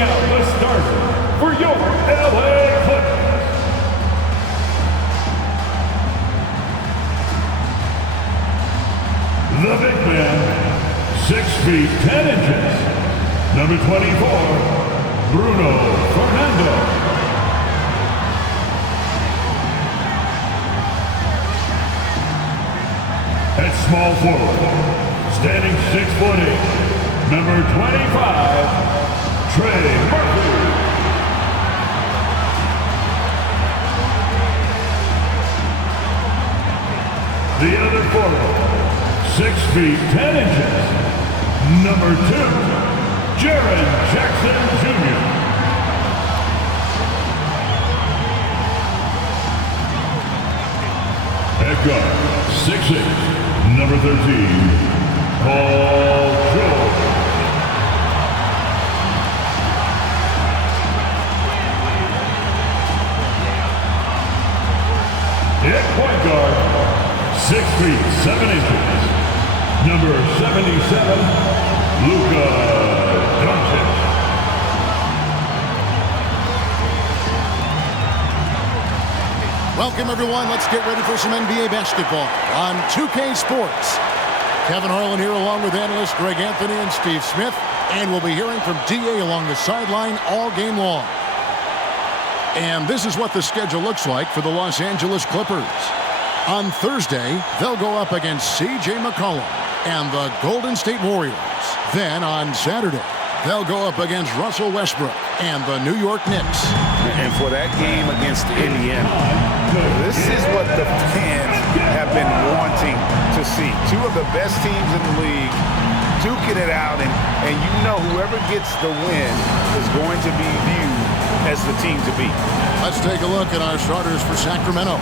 bring out the starter for your LA Clippers. The big man, 6 feet 10 inches, number 24, Bruno Fernando. At small forward, standing 6'8", number 25, Trey Murphy. The other forward, 6 feet 10 inches, number 2, Jaren Jackson Jr. At guard, 6'8", number 13, Paul George. At point guard, 6 feet 7 inches, number 77, Luka Doncic. Welcome, everyone. Let's get ready for some NBA basketball on 2K Sports. Kevin Harlan here along with analysts Greg Anthony and Steve Smith. And we'll be hearing from DA along the sideline all game long. And this is what the schedule looks like for the Los Angeles Clippers. On Thursday, they'll go up against C.J. McCollum and the Golden State Warriors. Then on Saturday, they'll go up against Russell Westbrook and the New York Knicks. And for that game against Indiana, this is what the fans have been wanting to see. Two of the best teams in the league duking it out, and you know whoever gets the win is going to be viewed as the team to beat. Let's take a look at our starters for Sacramento.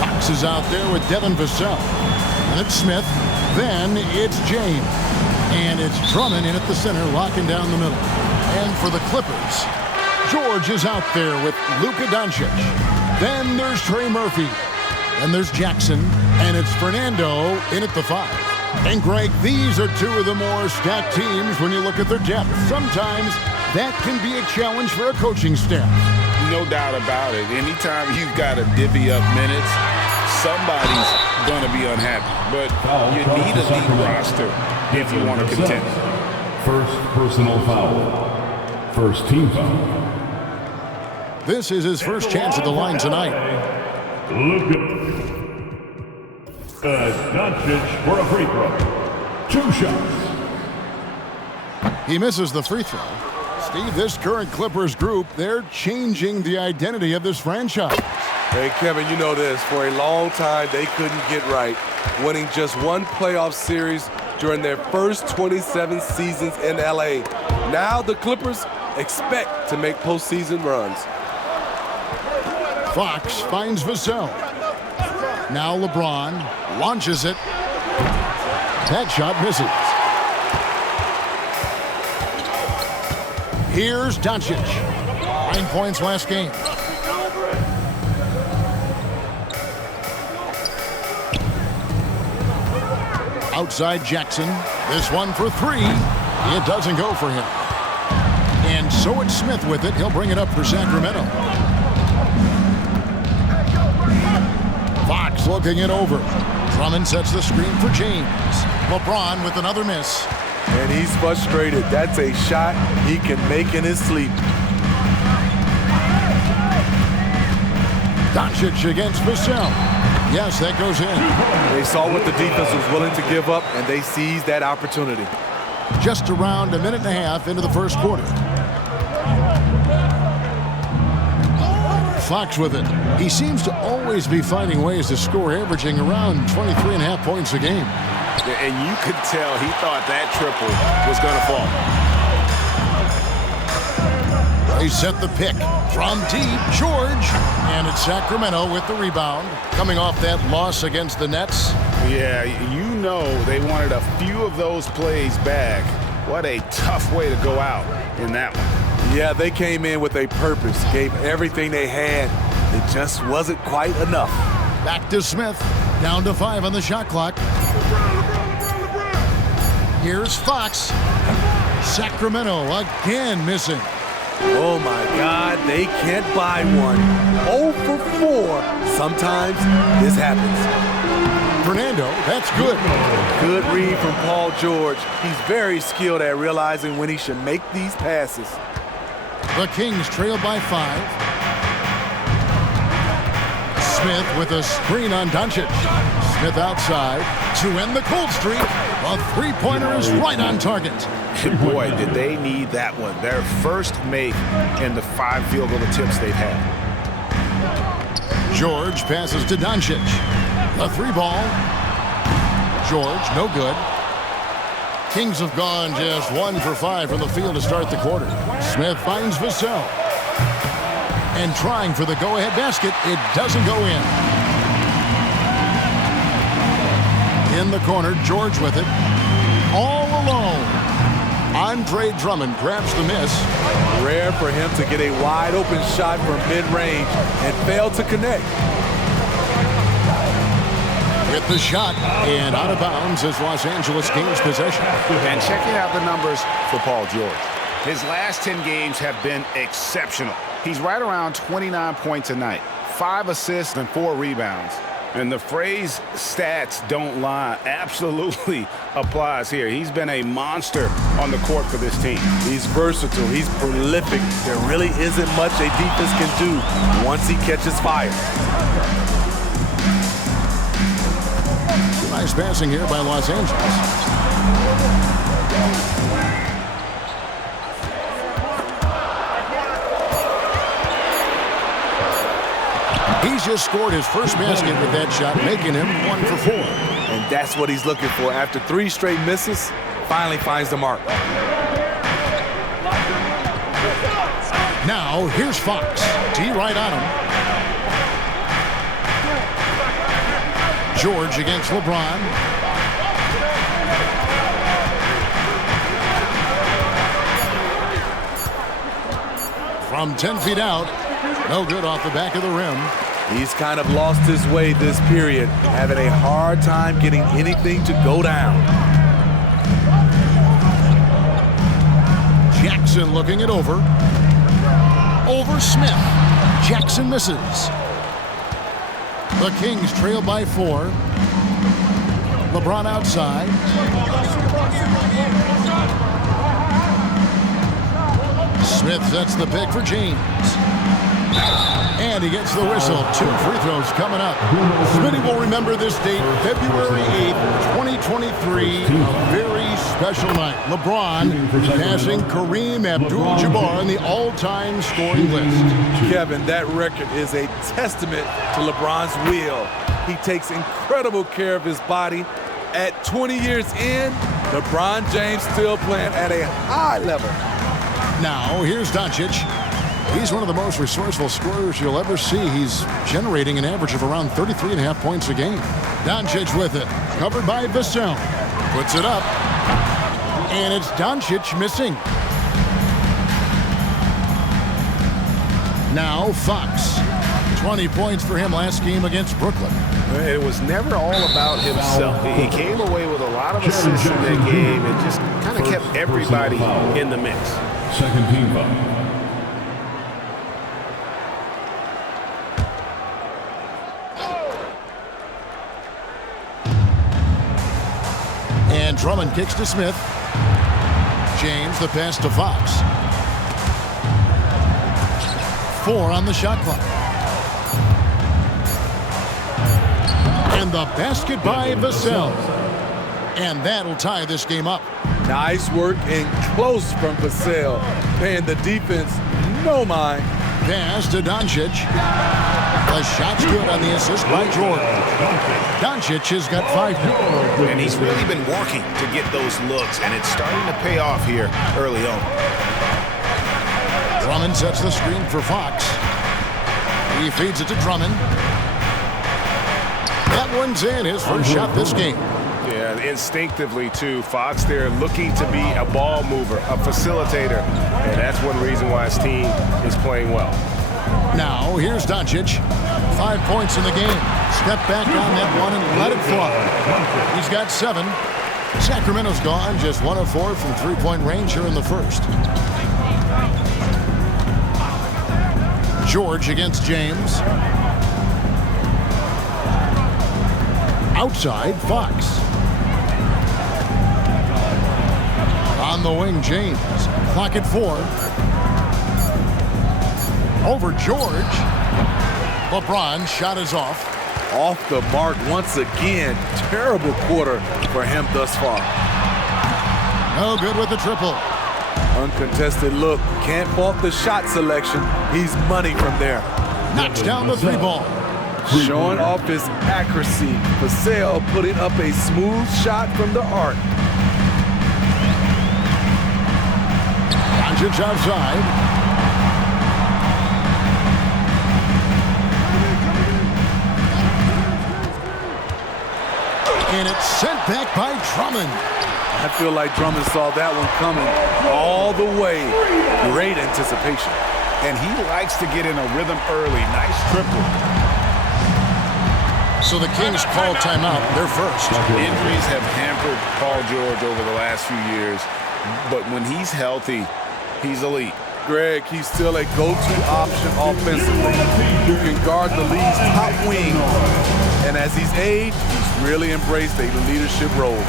Fox is out there with Devin Vassell. And it's Smith. Then it's James. And it's Drummond in at the center, locking down the middle. And for the Clippers, George is out there with Luka Doncic. Then there's Trey Murphy. Then there's Jackson. And it's Fernando in at the 5. And Greg, these are two of the more stacked teams when you look at their depth. Sometimes that can be a challenge for a coaching staff. No doubt about it. Anytime you've got to divvy up minutes, somebody's going to be unhappy. But you need a deep roster if you want to contend. First personal foul. First team foul. This is his first chance at the line tonight. Luka Doncic for a free throw. 2 shots. He misses the free throw. Steve, this current Clippers group, they're changing the identity of this franchise. Hey, Kevin, you know this. For a long time, they couldn't get right, winning just one playoff series during their first 27 seasons in L.A. Now the Clippers expect to make postseason runs. Fox finds Vassell. Now LeBron launches it. That shot misses. Here's Doncic. 9 points last game. Outside Jackson. This one for 3. It doesn't go for him. And so it's Smith with it. He'll bring it up for Sacramento. Fox looking it over. Drummond sets the screen for James. LeBron with another miss. And he's frustrated. That's a shot he can make in his sleep. Doncic against Vassell. Yes, that goes in. They saw what the defense was willing to give up, and they seized that opportunity. Just around a minute and a half into the first quarter. Fox with it. He seems to always be finding ways to score, averaging around 23.5 points a game. And you could tell he thought that triple was going to fall. They set the pick from deep. George. And it's Sacramento with the rebound. Coming off that loss against the Nets. Yeah, you know they wanted a few of those plays back. What a tough way to go out in that one. Yeah, they came in with a purpose, gave everything they had. It just wasn't quite enough. Back to Smith. Down to 5 on the shot clock. Here's Fox. Sacramento again missing. Oh my God, they can't buy one. 0 for 4. Sometimes this happens. Fernando, that's good. Good read from Paul George. He's very skilled at realizing when he should make these passes. The Kings trail by 5. Smith with a screen on Doncic. Smith outside to end the cold streak. A three-pointer is right on target. Boy, did they need that one. Their first make in the 5 field goal attempts they've had. George passes to Doncic. A 3-ball. George, no good. Kings have gone just 1 for 5 from the field to start the quarter. Smith finds Vassell. And trying for the go-ahead basket, it doesn't go in. In the corner, George with it. All alone. Andre Drummond grabs the miss. Rare for him to get a wide-open shot from mid-range and fail to connect. With the shot, and out of bounds as Los Angeles gains possession. And checking out the numbers for Paul George. His last 10 games have been exceptional. He's right around 29 points a night, 5 assists and 4 rebounds. And the phrase stats don't lie absolutely applies here. He's been a monster on the court for this team. He's versatile. He's prolific. There really isn't much a defense can do once he catches fire. Nice passing here by Los Angeles. He's just scored his first basket with that shot, making him 1 for 4. And that's what he's looking for. After 3 straight misses, finally finds the mark. Now, here's Fox. D right on him. George against LeBron. From 10 feet out. No good off the back of the rim. He's kind of lost his way this period, having a hard time getting anything to go down. Jackson looking it over. Over Smith. Jackson misses. The Kings trail by 4. LeBron outside. Smith sets the pick for James. And he gets the whistle. 2 free throws coming up. Smitty will remember this date, February 8th, 2023. A very special night. LeBron passing Kareem Abdul-Jabbar on the all-time scoring list. Kevin, that record is a testament to LeBron's will. He takes incredible care of his body. At 20 years in, LeBron James still playing at a high level. Now, here's Doncic. He's one of the most resourceful scorers you'll ever see. He's generating an average of around 33.5 points a game. Doncic with it. Covered by Vassell. Puts it up. And it's Doncic missing. Now Fox. 20 points for him last game against Brooklyn. It was never all about himself. He came away with a lot of assists in that game and just kind of kept everybody in the mix. Second team foul. And Drummond kicks to Smith. James the pass to Fox. 4 on the shot clock. And the basket by Vassell. And that'll tie this game up. Nice work and close from Vassell, paying the defense no mind. Pass to Doncic. The shot's good on the assist by George. Doncic has got 5 now. And he's really been working to get those looks, and it's starting to pay off here early on. Drummond sets the screen for Fox. He feeds it to Drummond. That one's in, his first shot this game. Yeah, instinctively, too. Fox there looking to be a ball mover, a facilitator, and that's one reason why his team is playing well. Now, here's Doncic. 5 points in the game. Step back on that one and let it fly. He's got 7. Sacramento's gone, just 1 of 4 from three-point range here in the first. George against James. Outside, Fox. On the wing, James. Clock at 4. Over George. LeBron shot is off. Off the mark once again. Terrible quarter for him thus far. No good with the triple. Uncontested look. Can't fault the shot selection. He's money from there. Knocks down the 3 ball. Showing off his accuracy. Vassell putting up a smooth shot from the arc. Doncic outside. And it's sent back by Drummond. I feel like Drummond saw that one coming all the way. Great anticipation. And he likes to get in a rhythm early. Nice triple. So the Kings call timeout. They're first. Injuries have hampered Paul George over the last few years, but when he's healthy, he's elite. Greg, he's still a go-to option offensively. You can guard the league's top wing. And as he's aged, he's really embraced a leadership role.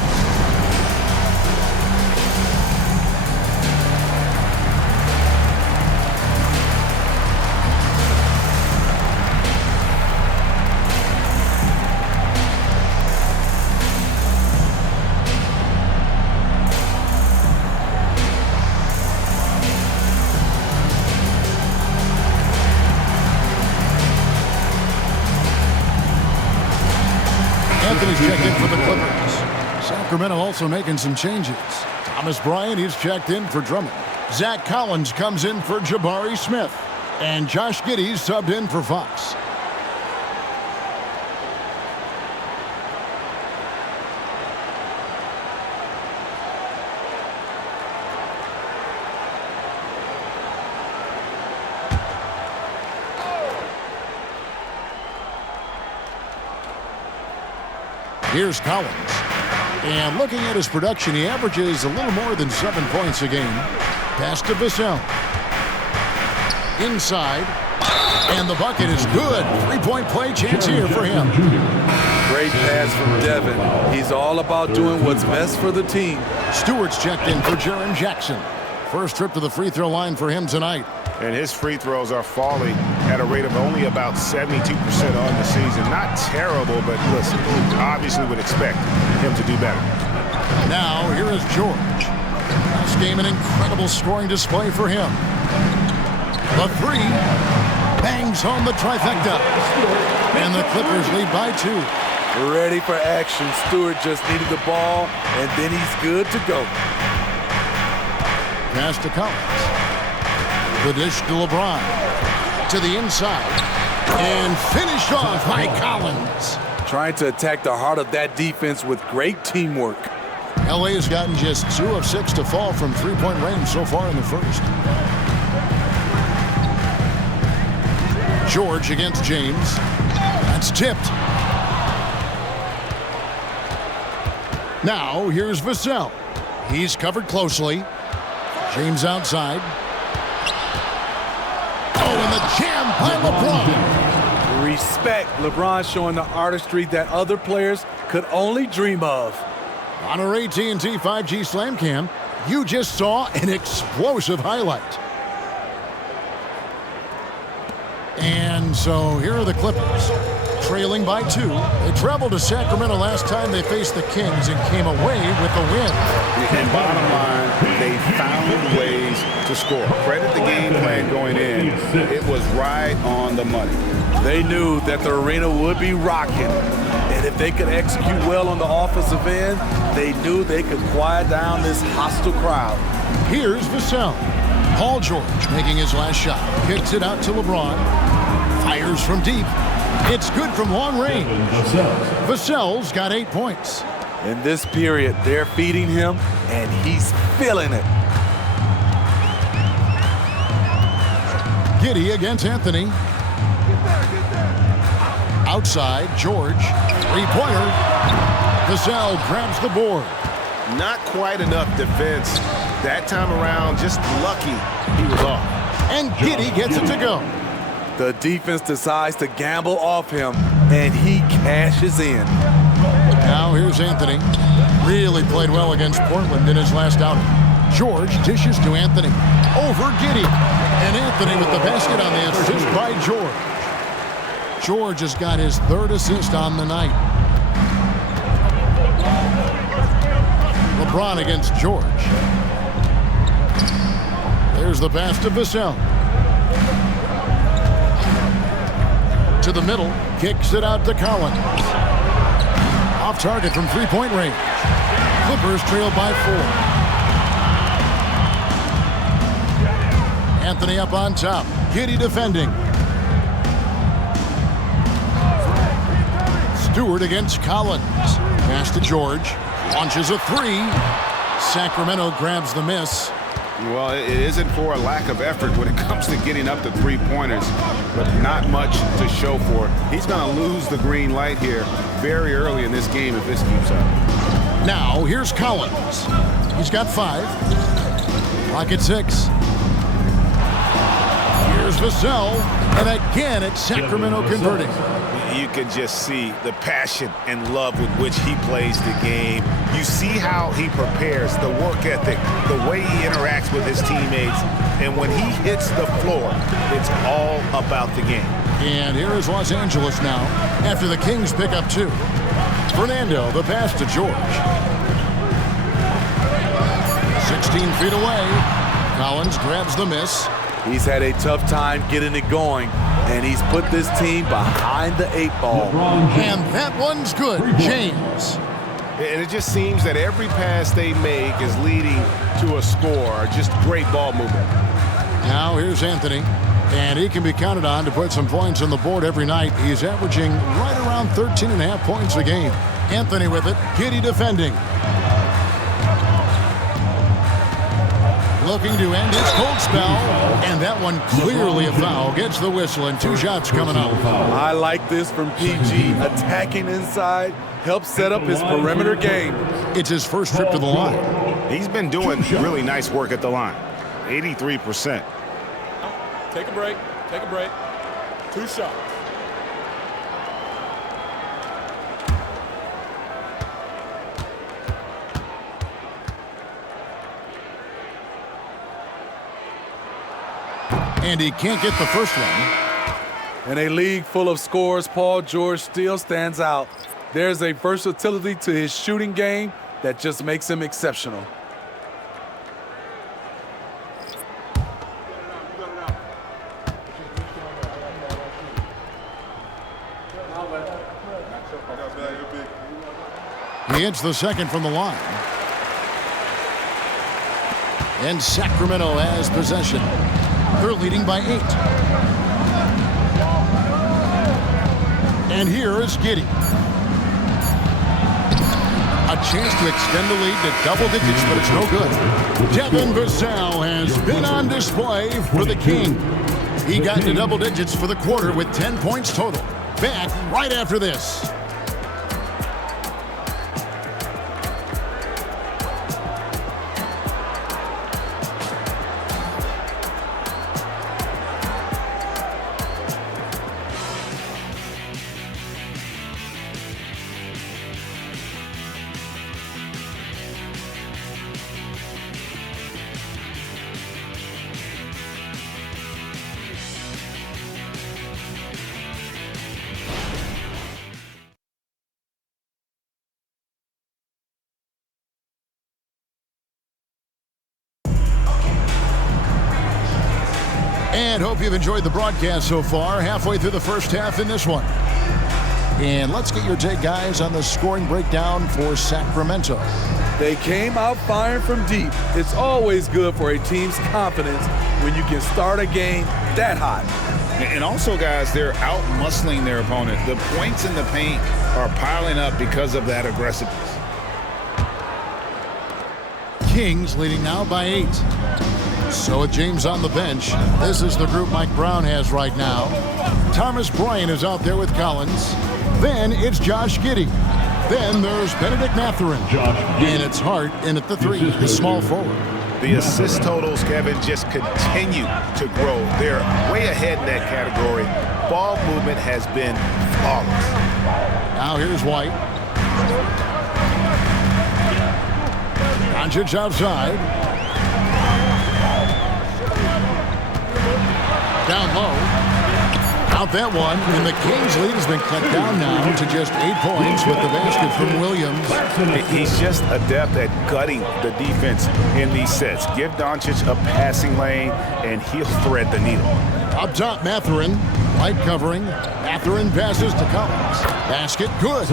Anthony's checked in for the Clippers. Sacramento also making some changes. Thomas Bryant is checked in for Drummond. Zach Collins comes in for Jabari Smith. And Josh Giddey's subbed in for Fox. Here's Collins. And looking at his production, he averages a little more than 7 points a game. Pass to Vassell. Inside. And the bucket is good. 3-point play chance here for him. Great pass from Devin. He's all about doing what's best for the team. Stewart's checked in for Jaren Jackson. First trip to the free throw line for him tonight. And his free throws are falling at a rate of only about 72% on the season. Not terrible, but listen, obviously would expect him to do better. Now, here is George. This game, an incredible scoring display for him. The 3 bangs home the trifecta. And the Clippers lead by 2. Ready for action. Stewart just needed the ball, and then he's good to go. Pass to Collins. The dish to LeBron. To the inside. And finished off by Collins. Trying to attack the heart of that defense with great teamwork. LA has gotten just 2 of 6 to fall from 3-point range so far in the first. George against James. That's tipped. Now here's Vassell. He's covered closely. James outside. Oh, and the jam by LeBron. Respect. LeBron showing the artistry that other players could only dream of. On our AT&T 5G Slam Cam, you just saw an explosive highlight. And so here are the Clippers, trailing by 2. They traveled to Sacramento last time they faced the Kings and came away with a win. And bottom line, they found ways to score. Credit the game plan going in. It was right on the money. They knew that the arena would be rocking. And if they could execute well on the offensive end, they knew they could quiet down this hostile crowd. Here's Vassell. Paul George making his last shot. Kicks it out to LeBron. Fires from deep. It's good from long range. Vassell's got 8 points. In this period, they're feeding him, and he's feeling it. Giddey against Anthony. Outside, George. 3-pointer. Vassell grabs the board. Not quite enough defense. That time around, just lucky he was off. And Giddey gets it to go. The defense decides to gamble off him, and he cashes in. Now here's Anthony. Really played well against Portland in his last outing. George dishes to Anthony. Over Giddey. And Anthony with the basket on the assist by George. George has got his 3rd assist on the night. LeBron against George. There's the pass to Vassell. To the middle. Kicks it out to Collins. Off target from three-point range. Clippers trail by 4. Anthony up on top. Giddey defending. Stewart against Collins. Pass to George. Launches a 3. Sacramento grabs the miss. Well, it isn't for a lack of effort when it comes to getting up to three-pointers, but not much to show for it. He's going to lose the green light here very early in this game if this keeps up. Now, here's Collins. He's got 5. Clock at 6. Here's Vassell. And again, it's Sacramento converting. You can just see the passion and love with which he plays the game. You see how he prepares, the work ethic, the way he interacts with his teammates. And when he hits the floor, it's all about the game. And here is Los Angeles now after the Kings pick up 2. Fernando, the pass to George. 16 feet away. Collins grabs the miss. He's had a tough time getting it going, and he's put this team behind the 8 ball. And that one's good. James. And it just seems that every pass they make is leading to a score. Just great ball movement. Now here's Anthony. And he can be counted on to put some points on the board every night. He's averaging right around 13.5 points a game. Anthony with it. Giddey defending. Looking to end his cold spell. And that one clearly a foul. Gets the whistle and 2 shots coming up. I like this from PG. Attacking inside helps set up his perimeter game. It's his first trip to the line. He's been doing really nice work at the line. 83%. Take a break. Take a break. 2 shots. And he can't get the first one. In a league full of scores, Paul George still stands out. There's a versatility to his shooting game that just makes him exceptional. He hits the second from the line. And Sacramento has possession. They're leading by 8. And here is Giddey. A chance to extend the lead to double digits, but it's no good. Devin Vassell has been on display for the King. He got to double digits for the quarter with 10 points total. Back right after this. And hope you've enjoyed the broadcast so far. Halfway through the first half in this one. And let's get your take, guys, on the scoring breakdown for Sacramento. They came out firing from deep. It's always good for a team's confidence when you can start a game that hot. And also, guys, they're out-muscling their opponent. The points in the paint are piling up because of that aggressiveness. Kings leading now by 8. So with James on the bench, this is the group Mike Brown has right now. Thomas Bryant is out there with Collins. Then it's Josh Giddey. Then there's Benedict Mathurin. And it's Hart in at the 3, the small forward. The assist totals, Kevin, just continue to grow. They're way ahead in that category. Ball movement has been flawless. Now here's White. Doncic outside. Down low. Out that one, and the Kings' lead has been cut down now to just 8 points with the basket from Williams. He's just adept at gutting the defense in these sets. Give Doncic a passing lane, and he'll thread the needle. Up top, Mathurin. Light covering. Mathurin passes to Collins. Basket good.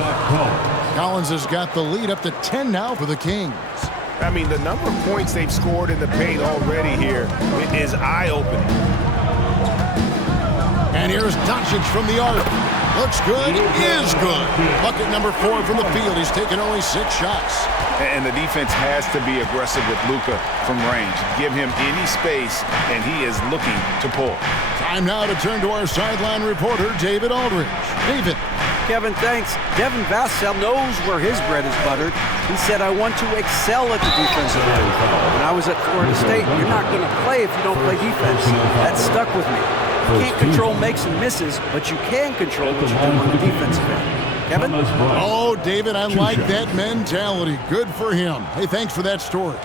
Collins has got the lead up to 10 now for the Kings. I mean, the number of points they've scored in the paint already here is eye-opening. And here's Doncic from the arc. Looks good, is good. Bucket number 4 from the field. He's taken only 6 shots. And the defense has to be aggressive with Luka from range. Give him any space, and he is looking to pull. Time now to turn to our sideline reporter, David Aldridge. David. Kevin, thanks. Devin Vassell knows where his bread is buttered. He said, I want to excel at the defensive end. When I was at Florida State, you're not going to play if you don't play defense. That stuck with me. You can't control makes and misses, but you can control what you do on the defensive end. Kevin? Oh, David, I like that mentality. Good for him. Hey, thanks for that story.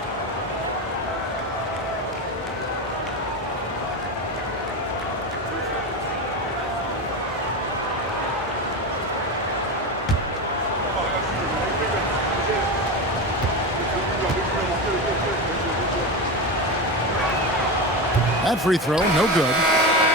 That free throw, no good.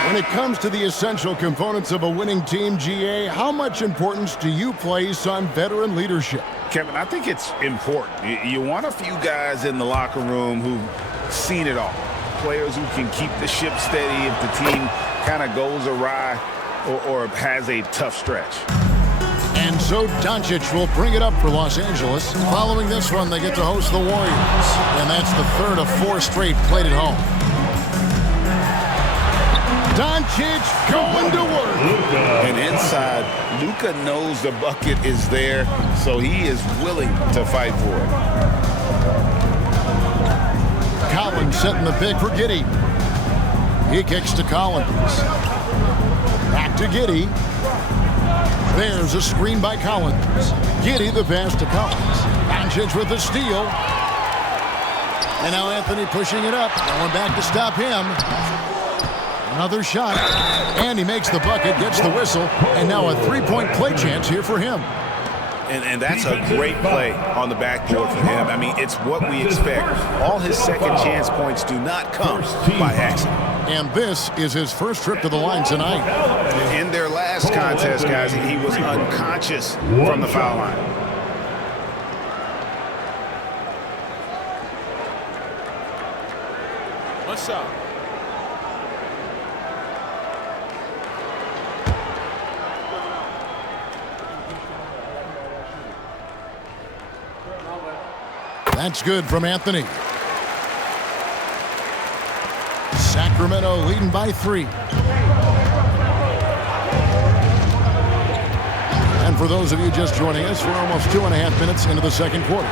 When it comes to the essential components of a winning team, GA, how much importance do you place on veteran leadership? Kevin, I think it's important. You want a few guys in the locker room who've seen it all. Players who can keep the ship steady if the team kind of goes awry or has a tough stretch. And so Doncic will bring it up for Los Angeles. Following this one, they get to host the Warriors. And that's the third of 4 straight played at home. Doncic going to work. And inside, Luka knows the bucket is there, so he is willing to fight for it. Collins setting the pick for Giddey. He kicks to Collins. Back to Giddey. There's a screen by Collins. Giddey the pass to Collins. Doncic with the steal. And now Anthony pushing it up. No one back to stop him. Another shot, and he makes the bucket, gets the whistle, and now a 3-point play chance here for him. And that's a great play on the backboard for him. I mean, it's what we expect. All his second chance points do not come by accident. And this is his first trip to the line tonight. In their last contest, guys, he was unconscious from the foul line. What's up? That's good from Anthony. Sacramento leading by 3. And for those of you just joining us, we're almost 2.5 minutes into the second quarter.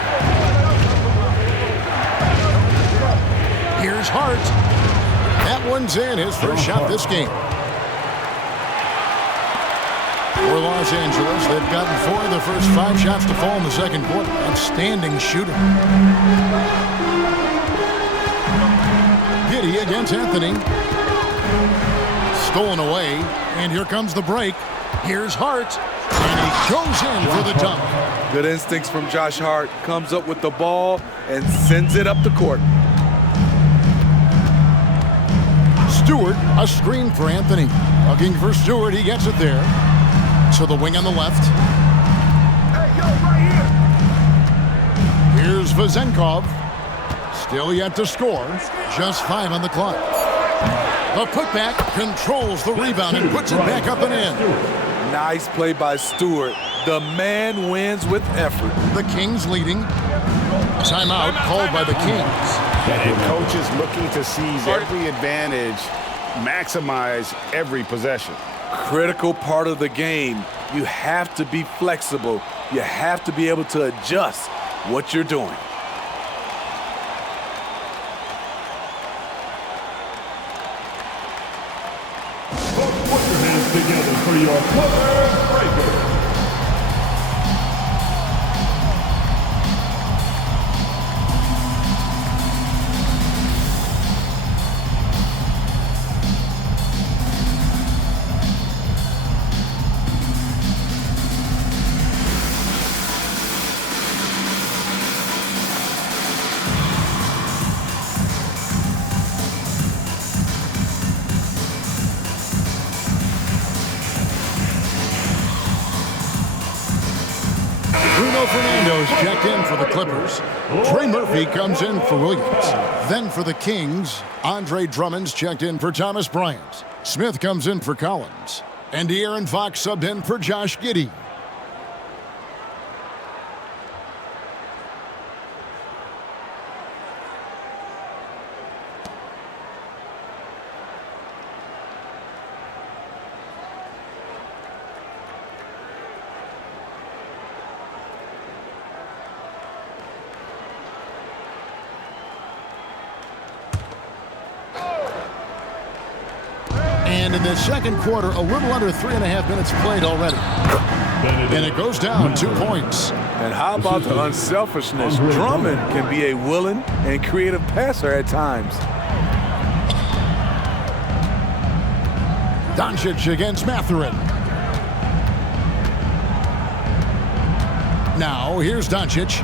Here's Hart. That one's in, his first shot this game. For Los Angeles, they've gotten 4 of the first 5 shots to fall in the second quarter. Outstanding shooting. Giddey against Anthony. Stolen away, and here comes the break. Here's Hart, and he goes in for the dunk. Good instincts from Josh Hart. Comes up with the ball and sends it up the court. Stewart, a screen for Anthony. Looking for Stewart, he gets it there. So the wing on the left. Hey, yo, right here. Here's Vezenkov. Still yet to score. Just 5 on the clock. The putback controls the rebound and puts it back up and in. Nice play by Stewart. The man wins with effort. The Kings leading. Timeout called by the Kings. And coaches looking to seize every advantage, maximize every possession. Critical part of the game. You have to be flexible. You have to be able to adjust what you're doing. together for your Clippers Breakers. Fernando's checked in for the Clippers. Trey Murphy comes in for Williams. Then for the Kings, Andre Drummond's checked in for Thomas Bryant. Smith comes in for Collins. And De'Aaron Fox subbed in for Josh Giddey. And in the second quarter, a little under 3.5 minutes played already. And it goes down 2 points. And how about the unselfishness? Drummond can be a willing and creative passer at times. Doncic against Mathurin. Now, here's Doncic.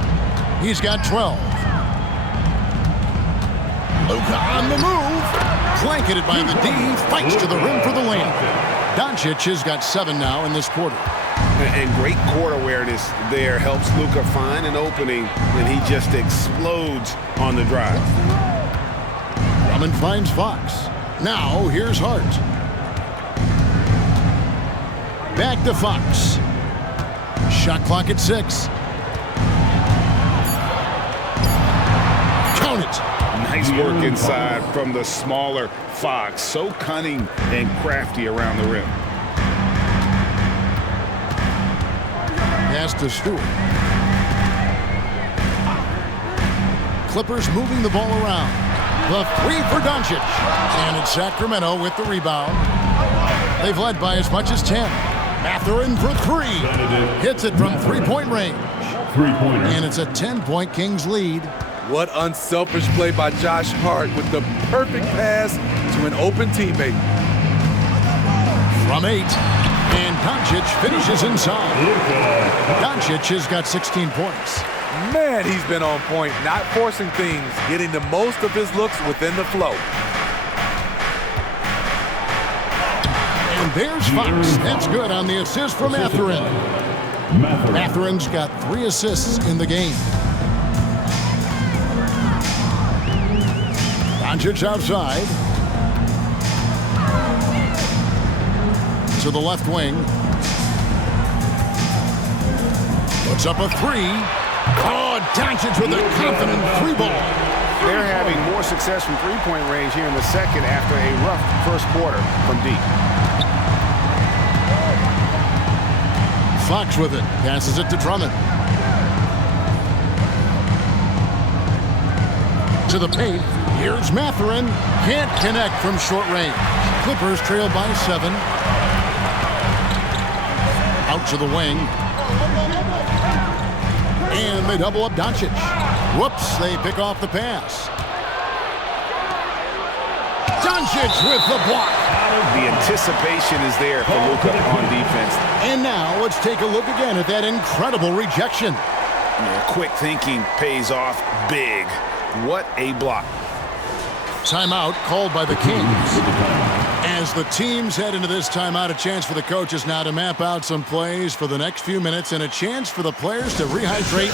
He's got 12. Luka on the move. Blanketed by the D, fights to the rim for the layup. Doncic has got 7 now in this quarter. And great court awareness there helps Luka find an opening, and he just explodes on the drive. Drummond finds Fox. Now, here's Hart. Back to Fox. Shot clock at 6. Count it. Nice work inside from the smaller Fox. So cunning and crafty around the rim. Pass to Stewart. Clippers moving the ball around. The 3 for Doncic. And it's Sacramento with the rebound. They've led by as much as 10. Mathurin for 3. Hits it from three-point range. And it's a 10-point Kings lead. What unselfish play by Josh Hart with the perfect pass to an open teammate. From 8, and Doncic finishes inside. Doncic has got 16 points. Man, he's been on point, not forcing things, getting the most of his looks within the flow. And there's Fox. That's good on the assist from Mathurin. Mathurin's got 3 assists in the game. Doncic outside. To the left wing. Puts up a 3. Oh, Doncic with a confident 3 ball. They're having more success from three-point range here in the second after a rough first quarter from deep. Fox with it. Passes it to Drummond. To the paint. Here's Mathurin. Can't connect from short range. Clippers trail by 7. Out to the wing. And they double up Doncic. Whoops, they pick off the pass. Doncic with the block. The anticipation is there for Luka on defense. And now let's take a look again at that incredible rejection. Quick thinking pays off big. What a block. Timeout called by the Kings. As the teams head into this timeout, a chance for the coaches now to map out some plays for the next few minutes and a chance for the players to rehydrate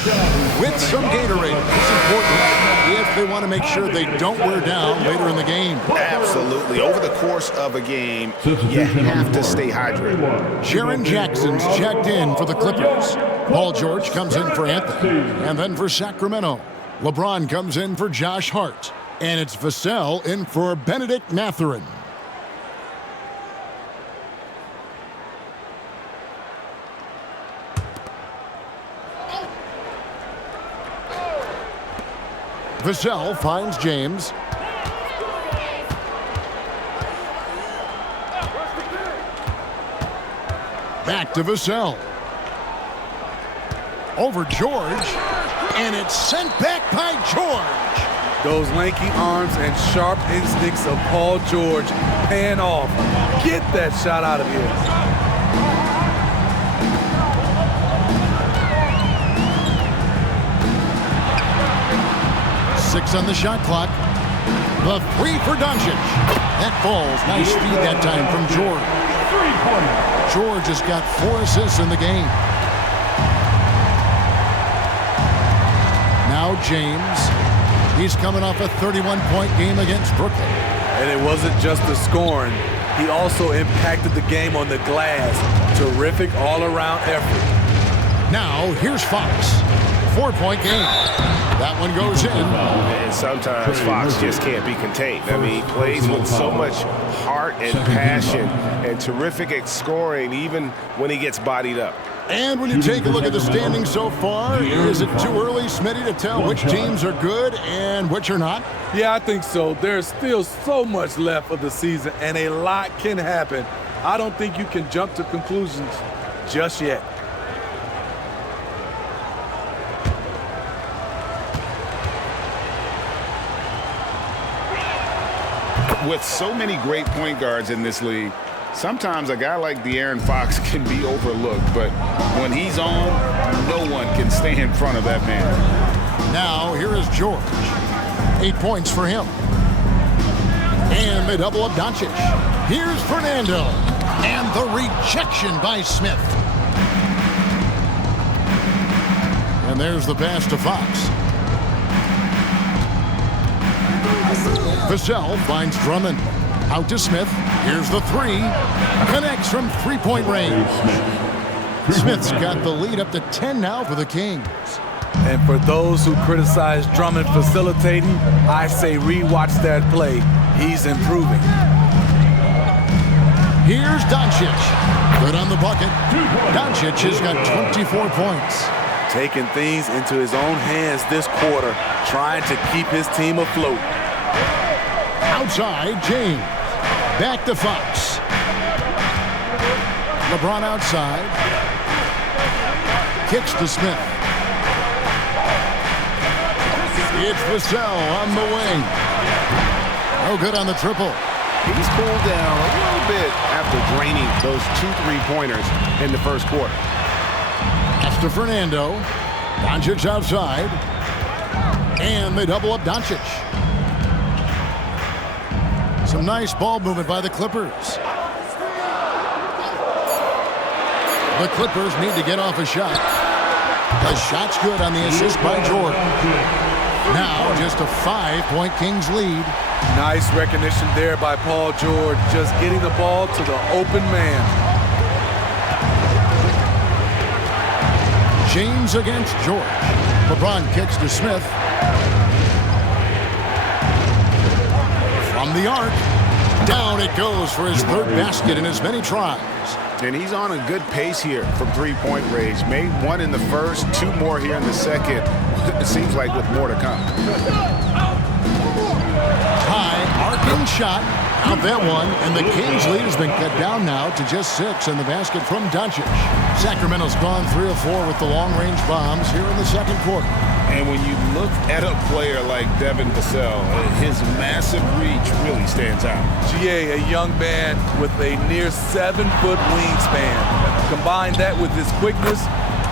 with some Gatorade. It's important if they want to make sure they don't wear down later in the game. Absolutely. Over the course of a game, you have to stay hydrated. Jaren Jackson's checked in for the Clippers. Paul George comes in for Anthony. And then for Sacramento, LeBron comes in for Josh Hart. And it's Vassell in for Benedict Mathurin. Vassell finds James. Back to Vassell. Over George. And it's sent back by George. Those lanky arms and sharp instincts of Paul George paying off. Get that shot out of here. 6 on the shot clock. The 3 for Doncic. That falls. Nice feed that time from George. George has got 4 assists in the game. Now James. He's coming off a 31-point game against Brooklyn. And it wasn't just the scoring. He also impacted the game on the glass. Terrific all-around effort. Now here's Fox. 4-point game. That one goes in. And sometimes Fox just can't be contained. I mean, he plays with so much heart and passion and terrific at scoring even when he gets bodied up. And when you take a look at the standings so far, is it too early, Smitty, to tell which teams are good and which are not? Yeah, I think so. There's still so much left of the season, and a lot can happen. I don't think you can jump to conclusions just yet. With so many great point guards in this league, sometimes a guy like De'Aaron Fox can be overlooked, but when he's on, no one can stay in front of that man. Now, here is George. 8 points for him. And they double up Doncic. Here's Fernando. And the rejection by Smith. And there's the pass to Fox. Vassell finds Drummond. Out to Smith. Here's the 3. Connects from 3-point range. Smith's got the lead up to 10 now for the Kings. And for those who criticize Drummond facilitating, I say rewatch that play. He's improving. Here's Doncic. Good on the bucket. Doncic has got 24 points. Taking things into his own hands this quarter, trying to keep his team afloat. Outside, James. Back to Fox. LeBron outside. Kicks to Smith. It's Vassell on the wing. No good on the triple. He's cooled down a little bit after draining those 2 3-pointers in the first quarter. Pass to Fernando. Doncic outside. And they double up Doncic. Some nice ball movement by the Clippers. The Clippers need to get off a shot. The shot's good on the assist by George. Now just a 5-point Kings lead. Nice recognition there by Paul George, just getting the ball to the open man. James against George. LeBron kicks to Smith. From the arc. Down it goes for his 3rd basket in as many tries. And he's on a good pace here from 3-point range. Made 1 in the first, 2 more here in the second. It seems like with more to come. High arcing shot. Out that one. And the Kings lead has been cut down now to just 6 in the basket from Doncic. Sacramento's gone 3 of 4 with the long-range bombs here in the second quarter. And when you look at a player like Devin Vassell, his massive reach really stands out. GA, a young man with a near 7-foot wingspan. Combine that with his quickness,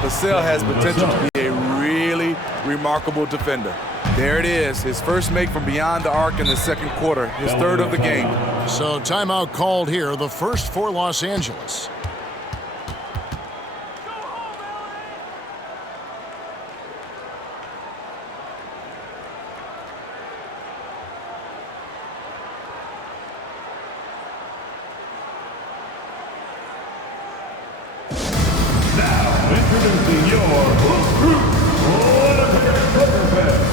Vassell has potential to be a really remarkable defender. There it is, his first make from beyond the arc in the second quarter, his 3rd of the game. So timeout called here, the first for Los Angeles. Introducing your Hoop Group Clipper fans.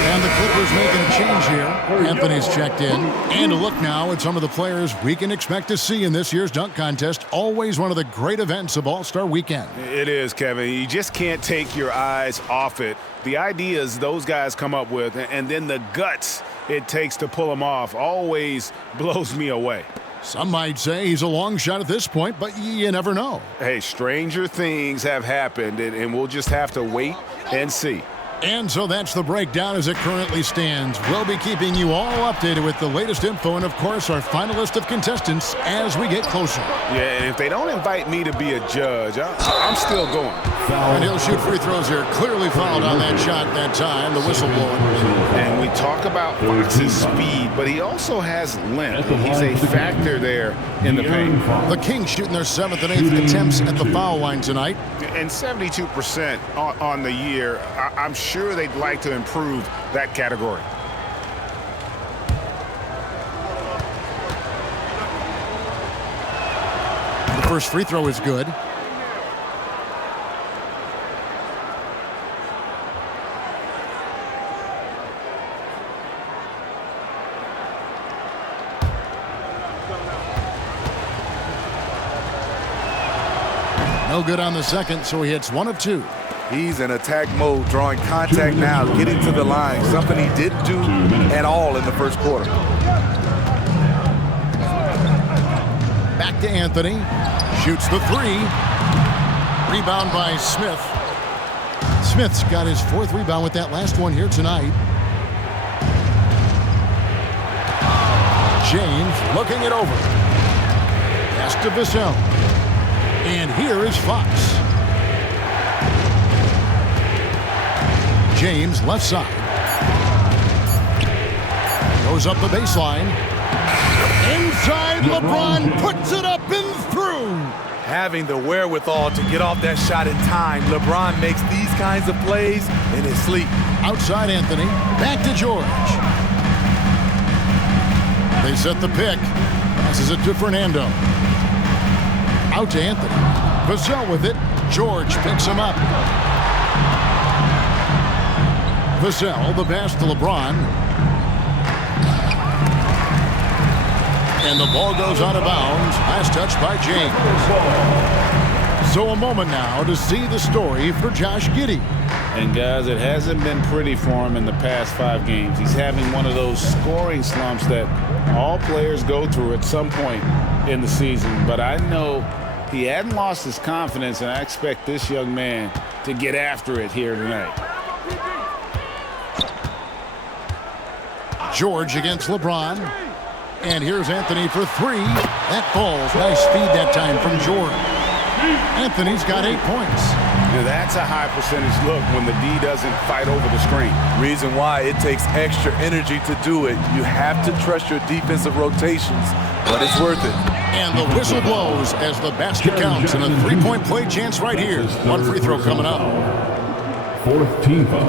And the Clippers making a change here. Anthony's checked in. And a look now at some of the players we can expect to see in this year's dunk contest. Always one of the great events of All-Star Weekend. It is, Kevin. You just can't take your eyes off it. The ideas those guys come up with, and then the guts it takes to pull him off always blows me away. Some might say he's a long shot at this point, but you never know. Hey, stranger things have happened, and we'll just have to wait and see. And so that's the breakdown as it currently stands. We'll be keeping you all updated with the latest info and, of course, our final list of contestants as we get closer. Yeah, and if they don't invite me to be a judge, I'm still going. And he'll shoot free throws here. Clearly fouled on that shot that time, the whistle blowing. And we talk about Fox's speed, but he also has length. He's a factor there in the paint. The Kings shooting their 7th and 8th attempts at the foul line tonight. And 72% on the year. I'm sure they'd like to improve that category. The first free throw is good. No good on the second, so he hits 1 of 2. He's in attack mode, drawing contact now, getting to the line, something he didn't do at all in the first quarter. Back to Anthony. Shoots the 3. Rebound by Smith. Smith's got his 4th rebound with that last one here tonight. James looking it over. Pass to Vassell. And here is Fox. James left side. Goes up the baseline. Inside, LeBron puts it up and through. Having the wherewithal to get off that shot in time, LeBron makes these kinds of plays in his sleep. Outside Anthony, back to George. They set the pick. Passes it to Fernando. Out to Anthony. Vassell with it. George picks him up. Vassell, the pass to LeBron. And the ball goes out of bounds. Last touch by James. So a moment now to see the story for Josh Giddey. And guys, it hasn't been pretty for him in the past 5 games. He's having one of those scoring slumps that all players go through at some point in the season. But I know he hadn't lost his confidence, and I expect this young man to get after it here tonight. George against LeBron. And here's Anthony for 3. That falls. Nice feed that time from George. Anthony's got 8 points. Now that's a high percentage look when the D doesn't fight over the screen. Reason why it takes extra energy to do it. You have to trust your defensive rotations, but it's worth it. And the whistle blows as the basket counts, and a 3-point play chance right here. 1 free throw coming up. 4th team foul.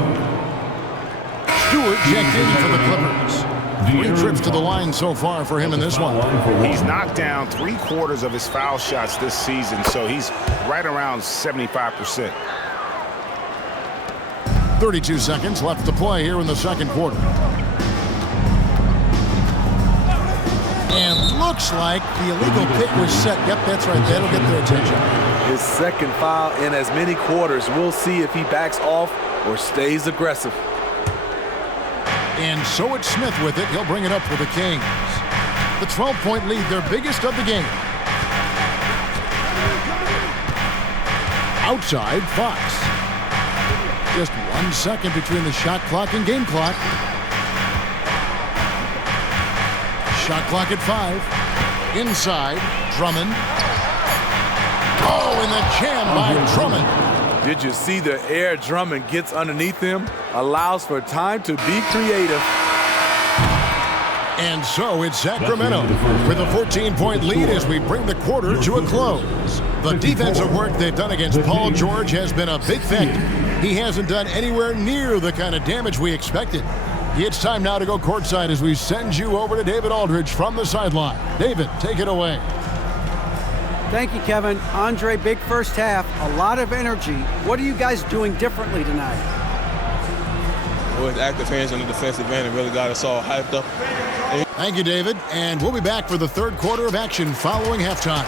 Stewart checked in for the Clippers. 3 trips to the line so far for him in this one. He's knocked down 3/4 of his foul shots this season, so he's right around 75%. 32 seconds left to play here in the second quarter. And looks like the illegal pick was set. Yep, that's right. That'll get their attention. His second foul in as many quarters. We'll see if he backs off or stays aggressive. And so it's Smith with it. He'll bring it up for the Kings. The 12-point lead, their biggest of the game. Outside, Fox. Just 1 second between the shot clock and game clock. Shot clock at 5. Inside, Drummond. Oh, and the jam by Drummond. Did you see the air Drummond gets underneath him? Allows for time to be creative. And so it's Sacramento with a 14-point lead as we bring the quarter to a close. The defensive work they've done against Paul George has been a big factor. He hasn't done anywhere near the kind of damage we expected. It's time now to go courtside as we send you over to David Aldridge from the sideline. David, take it away. Thank you, Kevin. Andre, big first half, a lot of energy. What are you guys doing differently tonight? With active hands on the defensive end, it really got us all hyped up. Thank you, David. And we'll be back for the third quarter of action following halftime.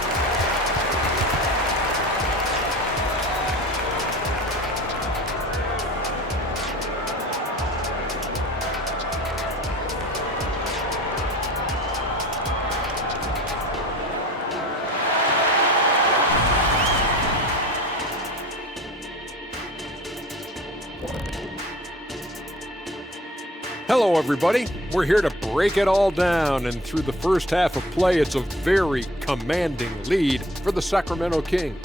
Hello, everybody. We're here to break it all down, and through the first half of play, it's a very commanding lead for the Sacramento Kings.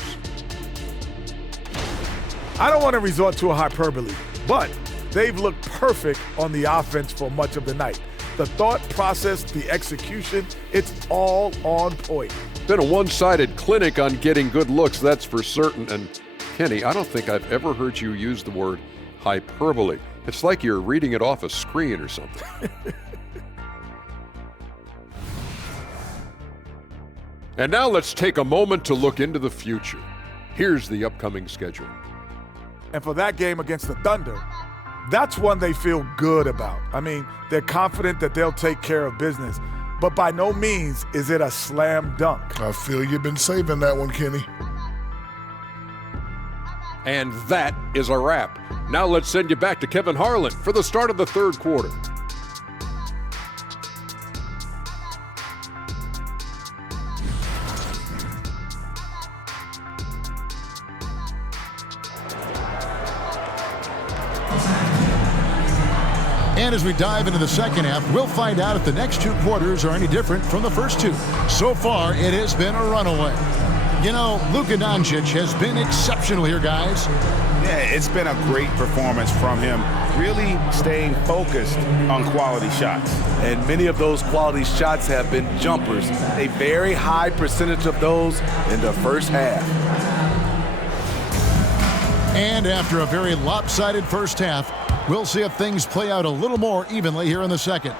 I don't want to resort to a hyperbole, but they've looked perfect on the offense for much of the night. The thought process, the execution, it's all on point. Been a one-sided clinic on getting good looks, that's for certain. And Kenny, I don't think I've ever heard you use the word hyperbole. It's like you're reading it off a screen or something. And now let's take a moment to look into the future. Here's the upcoming schedule. And for that game against the Thunder, that's one they feel good about. I mean, they're confident that they'll take care of business, but by no means is it a slam dunk. I feel you've been saving that one, Kenny. And that is a wrap. Now let's send you back to Kevin Harlan for the start of the third quarter. And as we dive into the second half, we'll find out if the next two quarters are any different from the first two. So far, it has been a runaway. You know, Luka Doncic has been exceptional here, guys. Yeah, it's been a great performance from him, really staying focused on quality shots. And many of those quality shots have been jumpers, a very high percentage of those in the first half. And after a very lopsided first half, we'll see if things play out a little more evenly here in the second.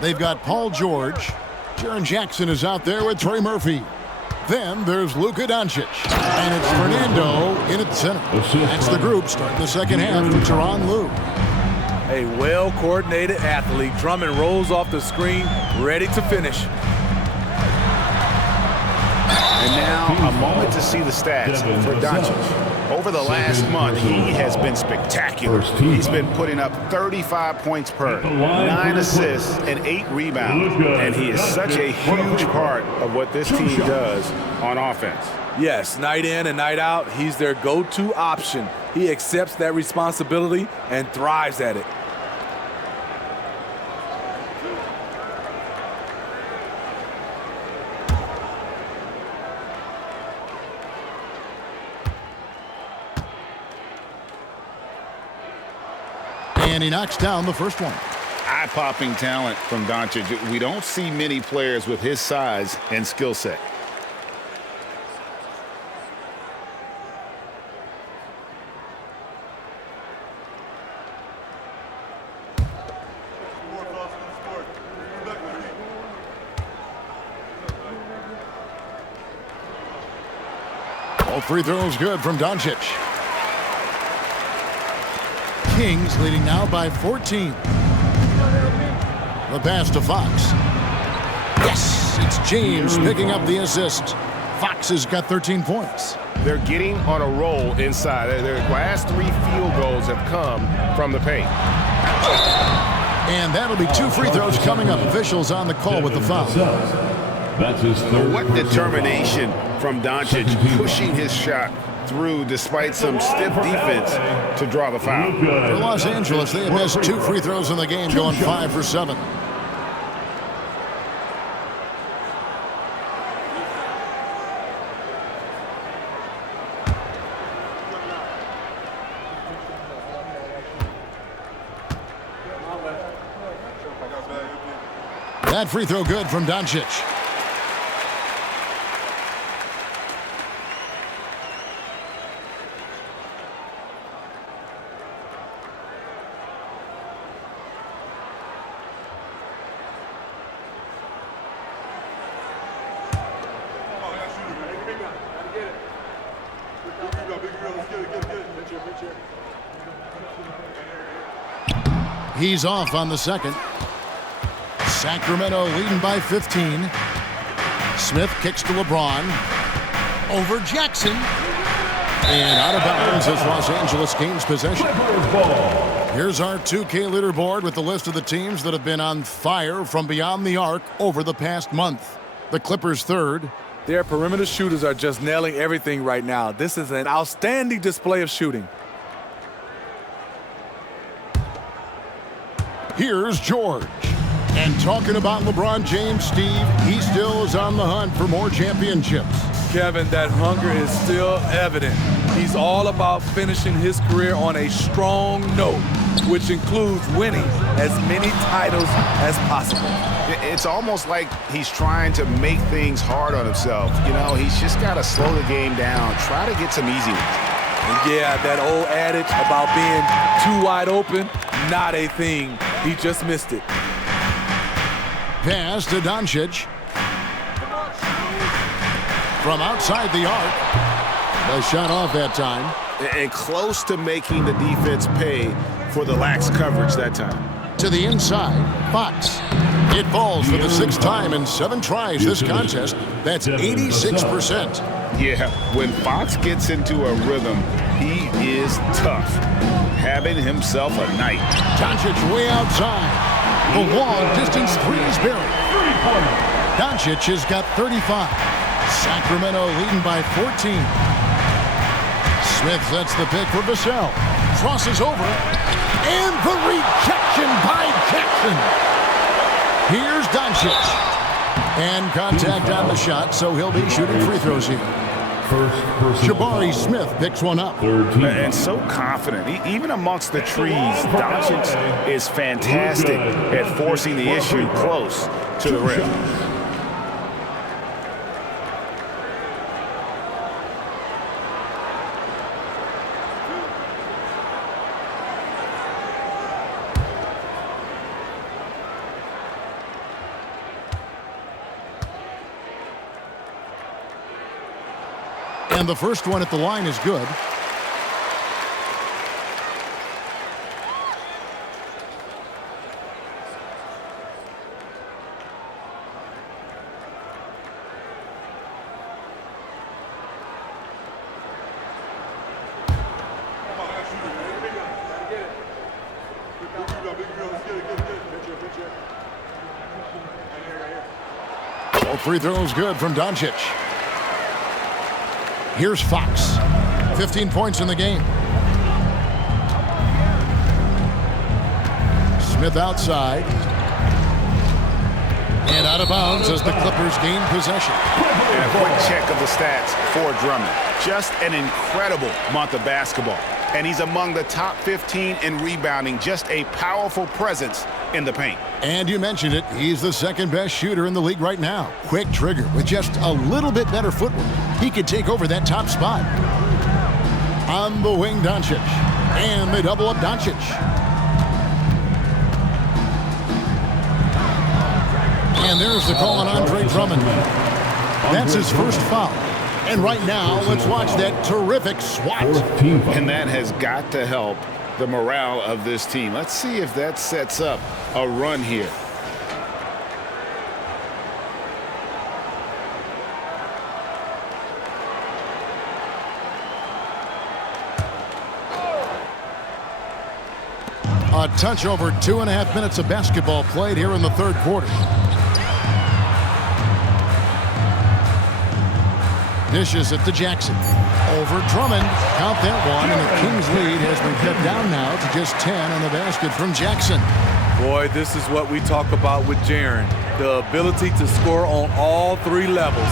They've got Paul George. Jaren Jackson is out there with Trey Murphy. Then there's Luka Doncic. And it's Fernando in at center. That's the group starting the second half with Tyronn Lue. A well-coordinated athlete. Drummond rolls off the screen, ready to finish. And now a moment to see the stats for Doncic. Over the last month, he has been spectacular. He's been putting up 35 points per, 9 assists, and 8 rebounds. And he is such a huge part of what this team does on offense. Yes, night in and night out, he's their go-to option. He accepts that responsibility and thrives at it. And he knocks down the first one. Eye-popping talent from Doncic. We don't see many players with his size and skill set. All free throws good from Doncic. Kings leading now by 14. The pass to Fox. Yes, it's James picking up the assist. Fox has got 13 points. They're getting on a roll inside. Their last 3 field goals have come from the paint. And that'll be 2 free throws coming up. Officials on the call with the foul. That's his third. What determination from Doncic pushing his shot through despite some stiff defense to draw the foul. For Los Angeles, they have missed 2 free throws in the game, going 5 for 7. That free throw good from Doncic. He's off on the second. Sacramento leading by 15. Smith kicks to LeBron. Over Jackson. And out of bounds as Los Angeles gains possession. Here's our 2K leaderboard with the list of the teams that have been on fire from beyond the arc over the past month. The Clippers third. Their perimeter shooters are just nailing everything right now. This is an outstanding display of shooting. Here's George. And talking about LeBron James, Steve, he still is on the hunt for more championships. Kevin, that hunger is still evident. He's all about finishing his career on a strong note, which includes winning as many titles as possible. It's almost like he's trying to make things hard on himself. You know, he's just got to slow the game down, try to get some easy ones. And yeah, that old adage about being too wide open, not a thing. He just missed it. Pass to Doncic. From outside the arc. The shot off that time. And close to making the defense pay for the lax coverage that time. To the inside, Fox. It falls for the 6th time in 7 tries this contest. That's 86%. Yeah, when Fox gets into a rhythm, he is tough. Having himself a night. Doncic way outside. The long distance three is buried. Doncic has got 35. Sacramento leading by 14. Smith sets the pick for Vassell. Crosses over. And the rejection by Jackson. Here's Doncic. And contact on the shot, so he'll be shooting free throws here. Jabari Smith picks one up. And so confident. Even amongst the trees, Doncic is fantastic at forcing the issue close to the rim. And the first one at the line is good. All free throws good from Doncic. Here's Fox. 15 points in the game. Smith outside. And out of bounds as the Clippers gain possession. And a quick check of the stats for Drummond. Just an incredible month of basketball. And he's among the top 15 in rebounding. Just a powerful presence in the paint. And you mentioned it, he's the second best shooter in the league right now. Quick trigger with just a little bit better footwork. He could take over that top spot. On the wing, Doncic. And they double up Doncic. And there's the call on Andre Drummond. That's his first foul. And right now, let's watch that terrific swat. And that has got to help the morale of this team. Let's see if that sets up a run here. A touch over 2.5 minutes of basketball played here in the third quarter. Dishes it to Jackson. Over Drummond. Count that one, and the Kings lead has been cut down now to just 10 on the basket from Jackson. Boy, this is what we talk about with Jaren. The ability to score on all 3 levels.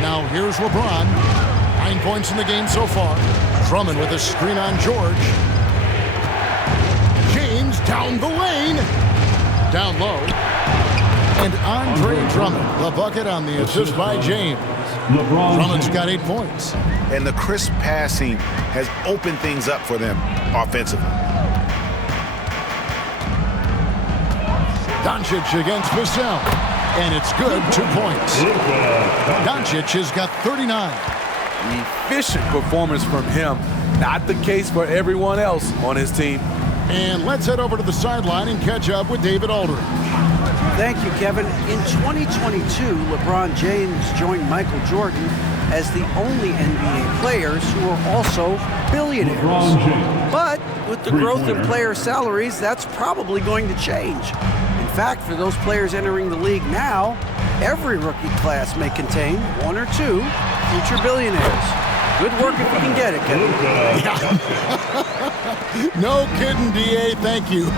Now here's LeBron. 9 points in the game so far. Drummond with a screen on George. James down the lane. Down low. And Andre Drummond, the bucket on the assist by James. Drummond's got 8 points. And the crisp passing has opened things up for them offensively. Doncic against Vassell. And it's good, 2 points. Doncic has got 39. Efficient performance from him. Not the case for everyone else on his team. And let's head over to the sideline and catch up with David Aldridge. Thank you, Kevin. In 2022, LeBron James joined Michael Jordan as the only NBA players who are also billionaires. But with the growth in player salaries, that's probably going to change. In fact, for those players entering the league now, every rookie class may contain 1 or 2 future billionaires. Good work if you can get it, Kevin. No kidding, DA. Thank you.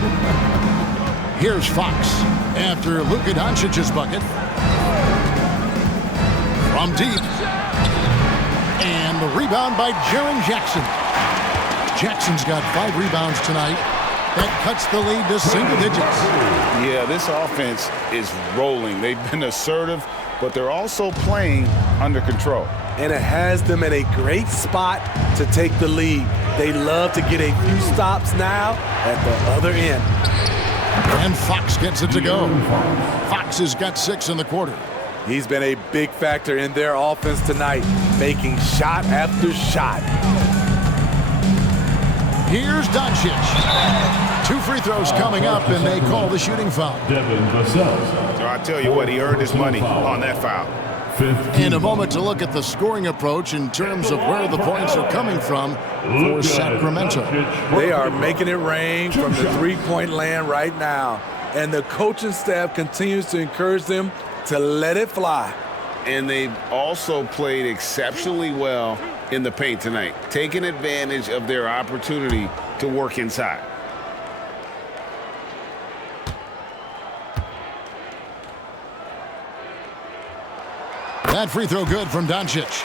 Here's Fox after Luka Doncic's bucket. From deep. And the rebound by Jaren Jackson. Jackson's got 5 rebounds tonight. That cuts the lead to single digits. Yeah, this offense is rolling. They've been assertive, but they're also playing under control. And it has them in a great spot to take the lead. They love to get a few stops now at the other end. And Fox gets it to go. Fox has got 6 in the quarter. He's been a big factor in their offense tonight, making shot after shot. Here's Doncic. 2 free throws coming up, and they call the shooting foul. So I tell you what, he earned his money on that foul. In a moment to look at the scoring approach in terms of where the points are coming from for Sacramento. They are making it rain from the three-point land right now, and the coaching staff continues to encourage them to let it fly. And they've also played exceptionally well in the paint tonight, taking advantage of their opportunity to work inside. That free throw good from Doncic.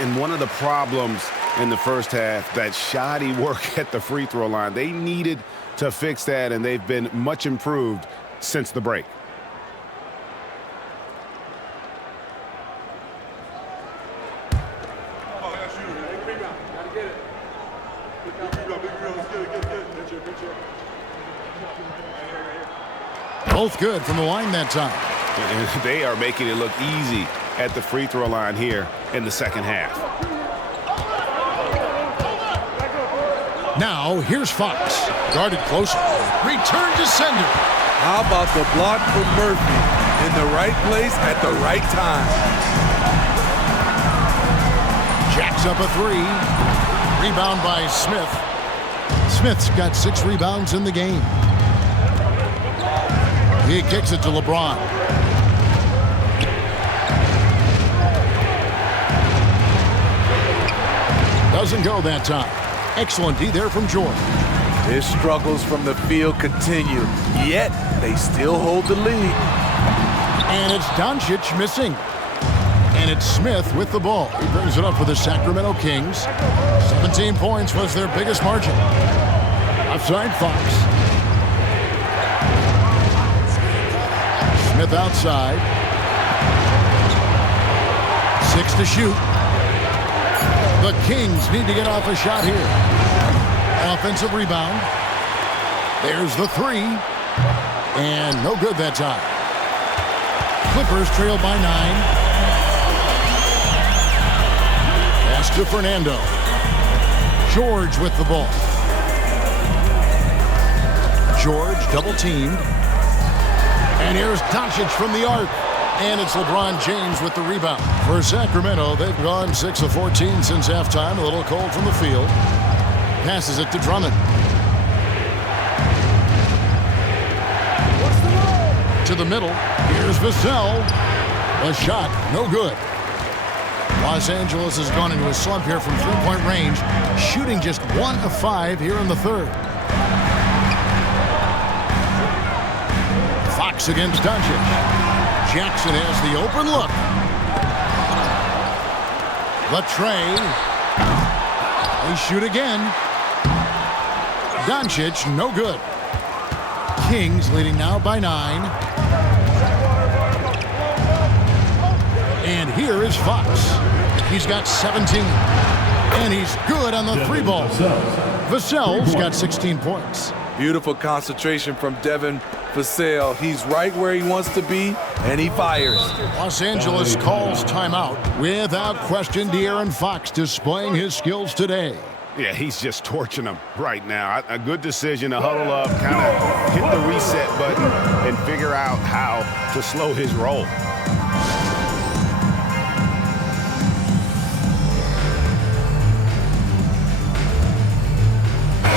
And one of the problems in the first half, that shoddy work at the free throw line. They needed to fix that, and they've been much improved since the break. Both good from the line that time. And they are making it look easy at the free throw line here in the second half. Now, here's Fox. Guarded closer. Return to sender. How about the block from Murphy in the right place at the right time? Jacks up a 3. Rebound by Smith. Smith's got 6 rebounds in the game. He kicks it to LeBron. Doesn't go that time. Excellent D there from George. His struggles from the field continue, yet they still hold the lead. And it's Doncic missing. And it's Smith with the ball. He brings it up for the Sacramento Kings. 17 points was their biggest margin. Outside Fox. Smith outside. 6 to shoot. The Kings need to get off a shot here. Offensive rebound. There's the 3. And no good that time. Clippers trail by 9. Pass to Fernando. George with the ball. George double teamed. And here's Doncic from the arc. And it's LeBron James with the rebound. For Sacramento, they've gone 6 of 14 since halftime. A little cold from the field. Passes it to Drummond. To the middle. Here's Vassell. A shot, no good. Los Angeles has gone into a slump here from three-point range, shooting just 1 of 5 here in the third. Fox against Doncic. Jackson has the open look. The tray. They shoot again. Doncic, no good. Kings leading now by 9. And here is Fox. He's got 17. And he's good on the 3 ball. Vassell's got 16 points. Beautiful concentration from Devin Vassell. He's right where he wants to be, and he fires. Los Angeles calls timeout. Without question, De'Aaron Fox displaying his skills today. Yeah, he's just torching them right now. A good decision to huddle up, kind of hit the reset button, and figure out how to slow his roll.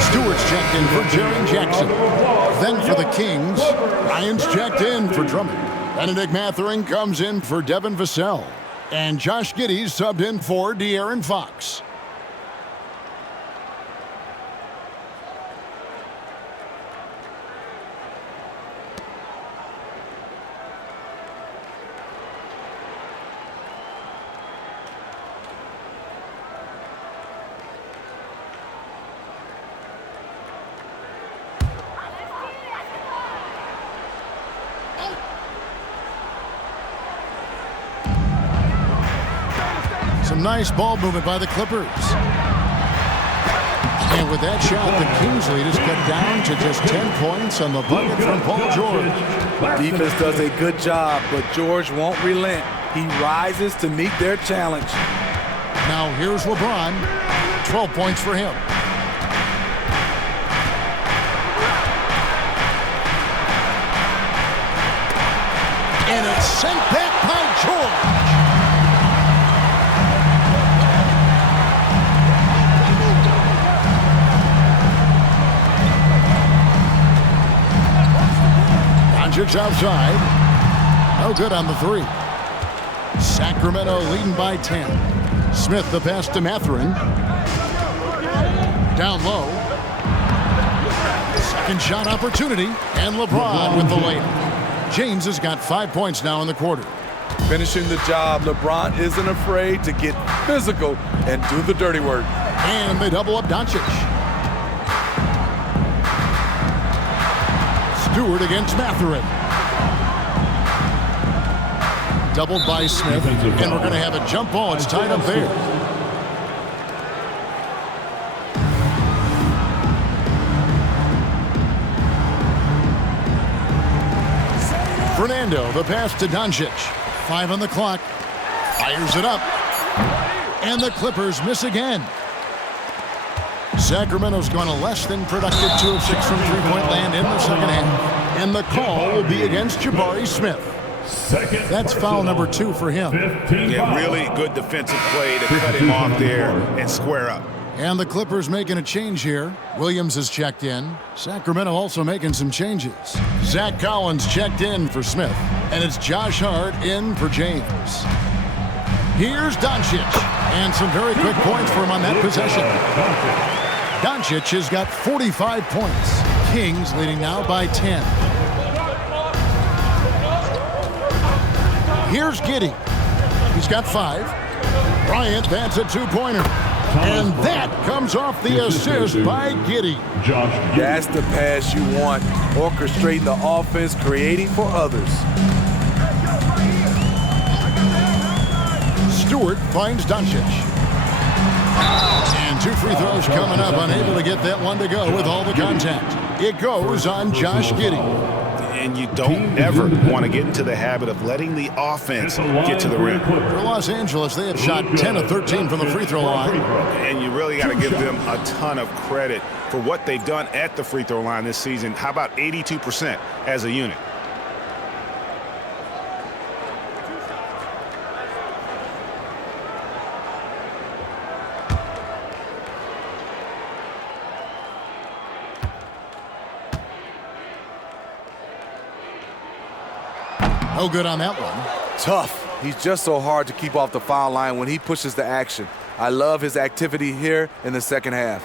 Stewart's checked in for Jaren Jackson. Then for the Kings, Ryan's checked in for Drummond. Benedict Mathurin comes in for Devin Vassell. And Josh Giddey's subbed in for De'Aaron Fox. Nice ball movement by the Clippers. And with that shot, the Kings lead is cut down to just 10 points on the bucket from Paul George. Defense does a good job, but George won't relent. He rises to meet their challenge. Now here's LeBron. 12 points for him. And it's sent back by George. Doncic outside. No good on the three. Sacramento leading by 10. Smith the pass to Mathurin. Down low. Second shot opportunity. And LeBron with the layup. James has got 5 points now in the quarter. Finishing the job, LeBron isn't afraid to get physical and do the dirty work. And they double up Doncic. Stewart against Mathurin. Doubled by Smith, and we're going to have a jump ball. It's tied up there. Fernando, the pass to Doncic. 5 on the clock. Fires it up. And the Clippers miss again. Sacramento's gone a less than productive 2 of 6 from three-point land in the second half. And the call will be against Jabari Smith. That's foul number 2 for him. Yeah, really good defensive play to cut him off there and square up. And the Clippers making a change here. Williams has checked in. Sacramento also making some changes. Zach Collins checked in for Smith. And it's Josh Hart in for James. Here's Doncic. And some very quick points for him on that possession. Doncic has got 45 points. Kings leading now by 10. Here's Giddey. He's got 5. Bryant, that's a 2-pointer. And that comes off the assist by Giddey. That's the pass you want. Orchestrating the offense, creating for others. Stewart finds Doncic. And 2 free throws coming up. Unable to get that one to go with all the contact. It goes on Josh Giddey. And you don't ever want to get into the habit of letting the offense get to the rim. For Los Angeles, they have shot 10 of 13 from the free throw line. And you really got to give them a ton of credit for what they've done at the free throw line this season. How about 82% as a unit? No good on that one. Tough. He's just so hard to keep off the foul line when he pushes the action. I love his activity here in the second half.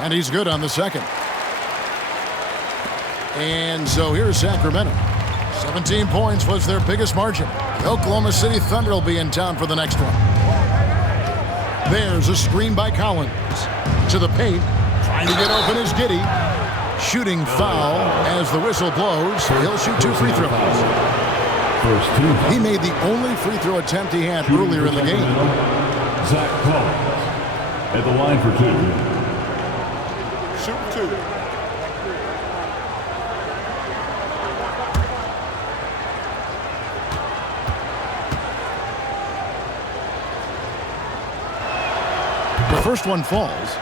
And he's good on the second. And so here's Sacramento. 17 points was their biggest margin. The Oklahoma City Thunder will be in town for the next one. There's a screen by Collins. To the paint. Trying to get open is Giddey. Shooting foul as the whistle blows. He'll shoot 2 free throws. He made the only free throw attempt he had earlier in the game. Zach Collins at the line for 2. Shoot 2. The first one falls.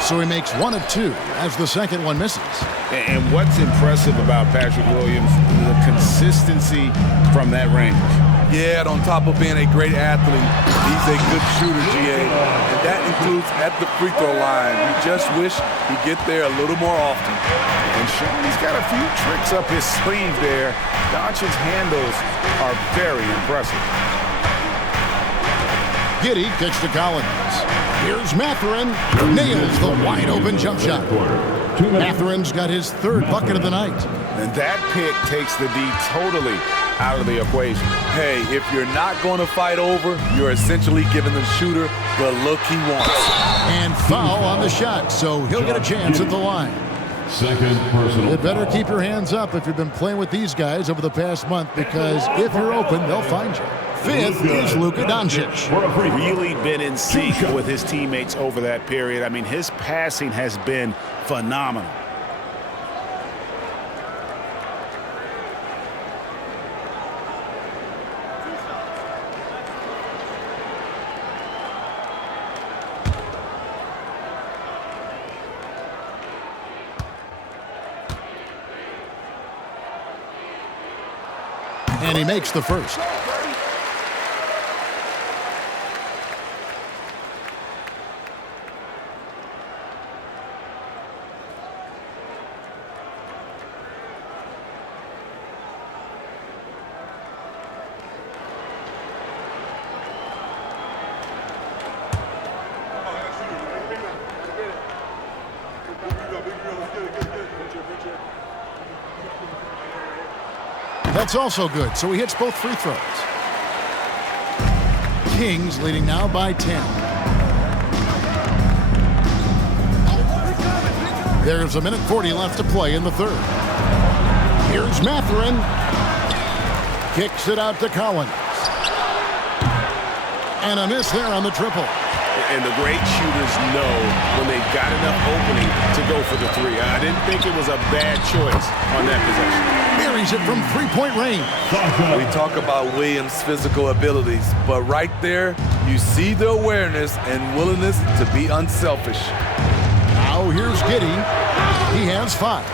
So he makes 1 of 2 as the second one misses. And what's impressive about Patrick Williams, the consistency from that range. Yeah, and on top of being a great athlete, he's a good shooter, GA. And that includes at the free throw line. You just wish he'd get there a little more often. And Sean, he's got a few tricks up his sleeve there. Doncic's handles are very impressive. Giddey kicks to Collins. Here's Mathurin. Nails the wide-open jump shot. Mathurin's got his third bucket of the night. And that pick takes the D totally out of the equation. Hey, if you're not going to fight over, you're essentially giving the shooter the look he wants. And foul on the shot, so he'll get a chance at the line. Second personal. You better keep your hands up if you've been playing with these guys over the past month, because if you're open, they'll find you. Fifth is Luka Doncic. Really been in sync with his teammates over that period. I mean, his passing has been phenomenal. And he makes the first. That's also good, so he hits both free throws. Kings leading now by 10. There's a minute 40 left to play in the third. Here's Mathurin. Kicks it out to Collins. And a miss there on the triple. And the great shooters know when they've got enough opening to go for the three. I didn't think it was a bad choice on that possession. Buries it from three-point range. We talk about Williams' physical abilities, but right there, you see the awareness and willingness to be unselfish. Now here's Giddey. He has 5.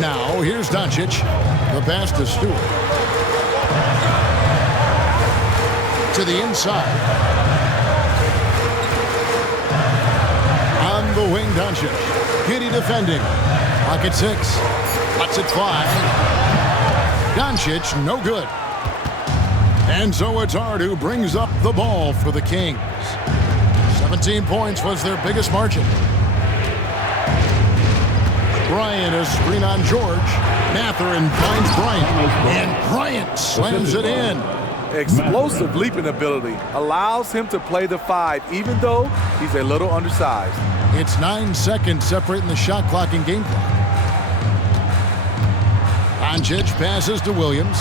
Now here's Doncic. The pass to Stewart. To the inside. On the wing, Doncic. Giddey defending. Pocket 6. Lets it fly. Doncic, no good. And so it's Hart who brings up the ball for the Kings. 17 points was their biggest margin. Bryant is screen on George. Mathurin finds Bryant. And Bryant slams it in. Explosive leaping ability allows him to play the 5, even though he's a little undersized. It's 9 seconds separating the shot clock and game clock. Doncic passes to Williams.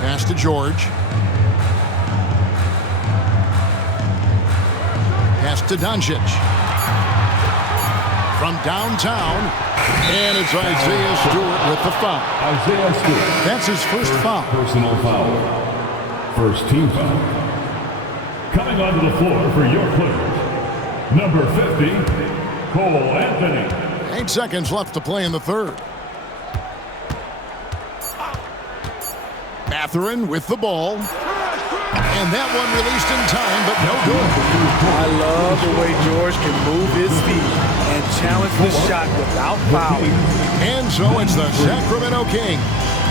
Pass to George. Pass to Doncic. From downtown, and it's Isaiah Stewart with the foul. Isaiah Stewart. That's his first foul. Personal foul. First team foul. Coming onto the floor for your Clippers, number 50, Cole Anthony. 8 seconds left to play in the third. Mathurin with the ball. And that one released in time, but no good. I love the way George can move his feet and challenge the shot without fouling. And so it's the Sacramento Kings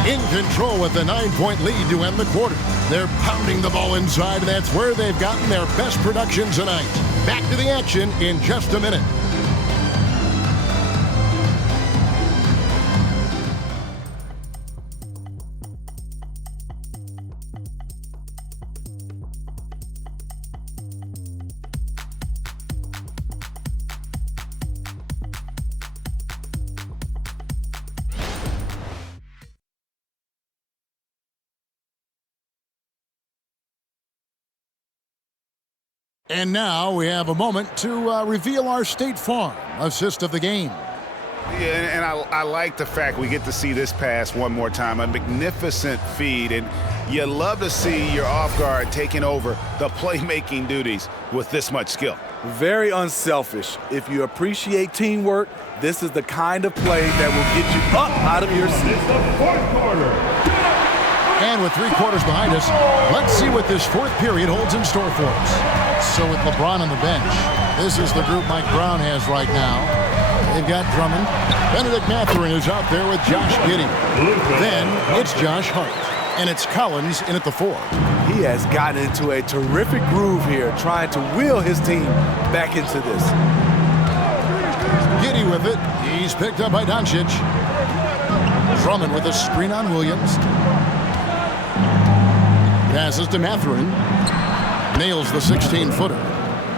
in control with the 9-point lead to end the quarter. They're pounding the ball inside, and that's where they've gotten their best production tonight. Back to the action in just a minute. And now we have a moment to reveal our State Farm assist of the game. Yeah, and I like the fact we get to see this pass one more time. A magnificent feed, and you love to see your off guard taking over the playmaking duties. with this much skill. Very unselfish. If you appreciate teamwork, this is the kind of play that will get you up out of your seat. It's the fourth quarter. And with 3 quarters behind us, let's see what this fourth period holds in store for us. So with LeBron on the bench, this is the group Mike Brown has right now. They've got Drummond. Benedict Mathurin is out there with Josh Giddey. Then it's Josh Hart. And it's Collins in at the 4. He has gotten into a terrific groove here, trying to wheel his team back into this. Giddey with it. He's picked up by Doncic. Drummond with a screen on Williams. Passes to Mathurin. Nails the 16-footer.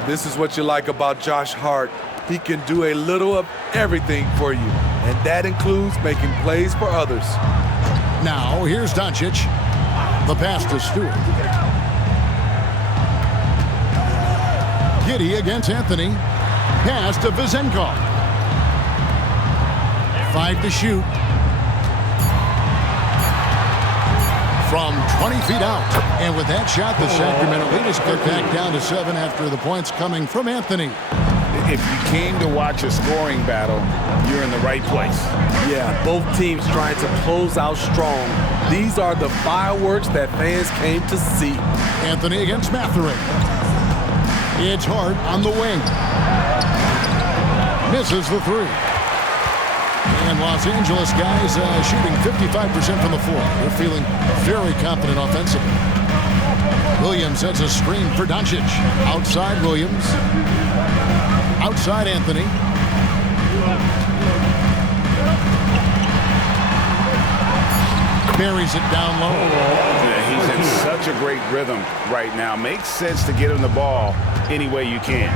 This is what you like about Josh Hart. He can do a little of everything for you, and that includes making plays for others. Now, here's Doncic. The pass to Stewart. Giddey against Anthony. Pass to Vizenkov. 5 to shoot. From 20 feet out. And with that shot, the Sacramento lead is cut back down to 7 after the points coming from Anthony. If you came to watch a scoring battle, you're in the right place. Yeah, both teams trying to close out strong. These are the fireworks that fans came to see. Anthony against Mathurin. It's Hart on the wing. Misses the 3. And Los Angeles guys shooting 55% from the floor. They're feeling very confident offensively. Williams sets a screen for Doncic. Outside Williams. Outside Anthony. Buries it down low. Yeah, he's in such a great rhythm right now. Makes sense to get him the ball any way you can.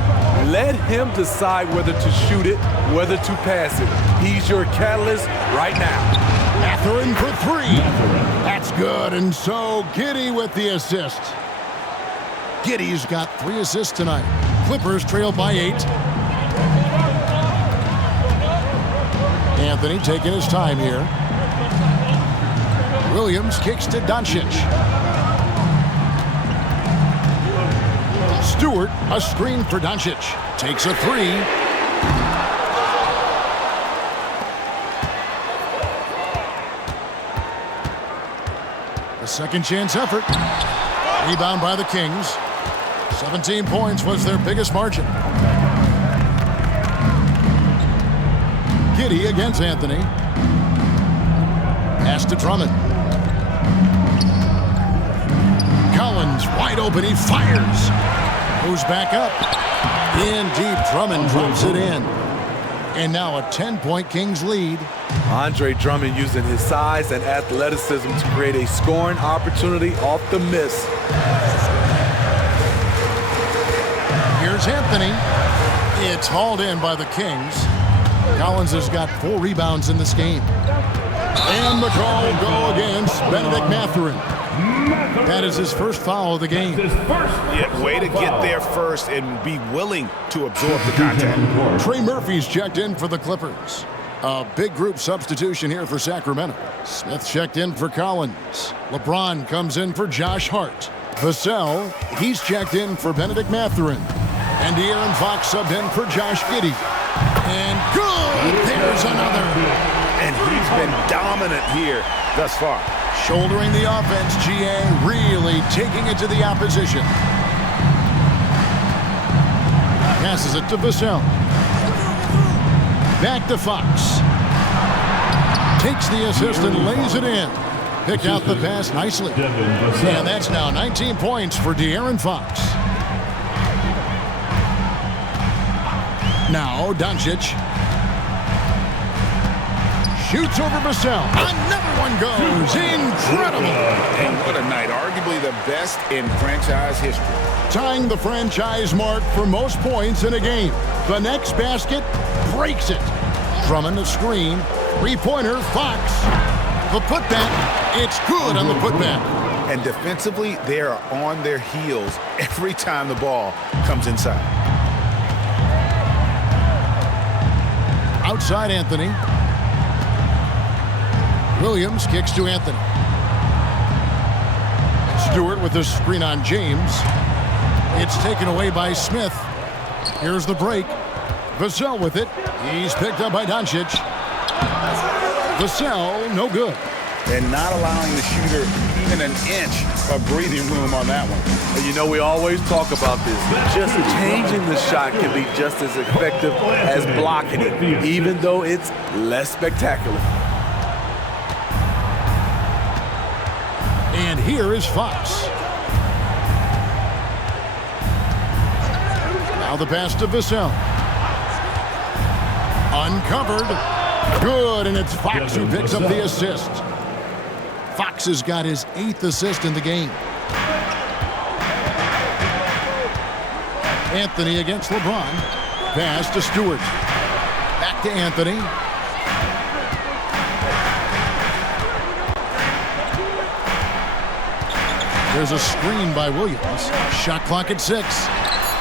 Let him decide whether to shoot it, whether to pass it. He's your catalyst right now. Mathurin for 3. That's good. And so Giddey with the assist. Giddey's got 3 assists tonight. Clippers trail by 8. Anthony taking his time here. Williams kicks to Doncic. Stewart, a screen for Doncic. Takes a 3. A second chance effort. Rebound by the Kings. 17 points was their biggest margin. Giddey against Anthony. Pass to Drummond. Collins wide open. He fires. Goes back up. In deep. Drummond drops it in. And now a 10-point Kings lead. Andre Drummond using his size and athleticism to create a scoring opportunity off the miss. Here's Anthony. It's hauled in by the Kings. Collins has got 4 rebounds in this game. And the call will go against Benedict Mathurin. That is his first foul of the game. Yeah, way to get there first and be willing to absorb the contact. Trey Murphy's checked in for the Clippers. A big group substitution here for Sacramento. Smith checked in for Collins. LeBron comes in for Josh Hart. Vassell, he's checked in for Benedict Mathurin. And De'Aaron Fox subbed in for Josh Giddey. And good! There's another. And he's been dominant here thus far. Shouldering the offense, GA really taking it to the opposition. Passes it to Vassell. Back to Fox. Takes the assist and lays it in. Picked out the pass nicely. And that's now 19 points for De'Aaron Fox. Now Doncic. Shoots over Vassell. Another one goes. Incredible. And what a night. Arguably the best in franchise history. Tying the franchise mark for most points in a game. The next basket breaks it. Drummond a screen. 3-pointer. Fox. The putback. It's good on the putback. And defensively, they are on their heels every time the ball comes inside. Outside Anthony. Williams kicks to Anthony. Stewart with the screen on James. It's taken away by Smith. Here's the break. Vassell with it. He's picked up by Doncic. Vassell, no good. And not allowing the shooter even an inch of breathing room on that one. And you know, we always talk about this. Just changing the shot can be just as effective as blocking it, even though it's less spectacular. And here is Fox. Now the pass to Vassell. Uncovered. Good, and it's Fox who picks up the assist. Fox has got his 8th assist in the game. Anthony against LeBron. Pass to Stewart. Back to Anthony. There's a screen by Williams. Shot clock at 6.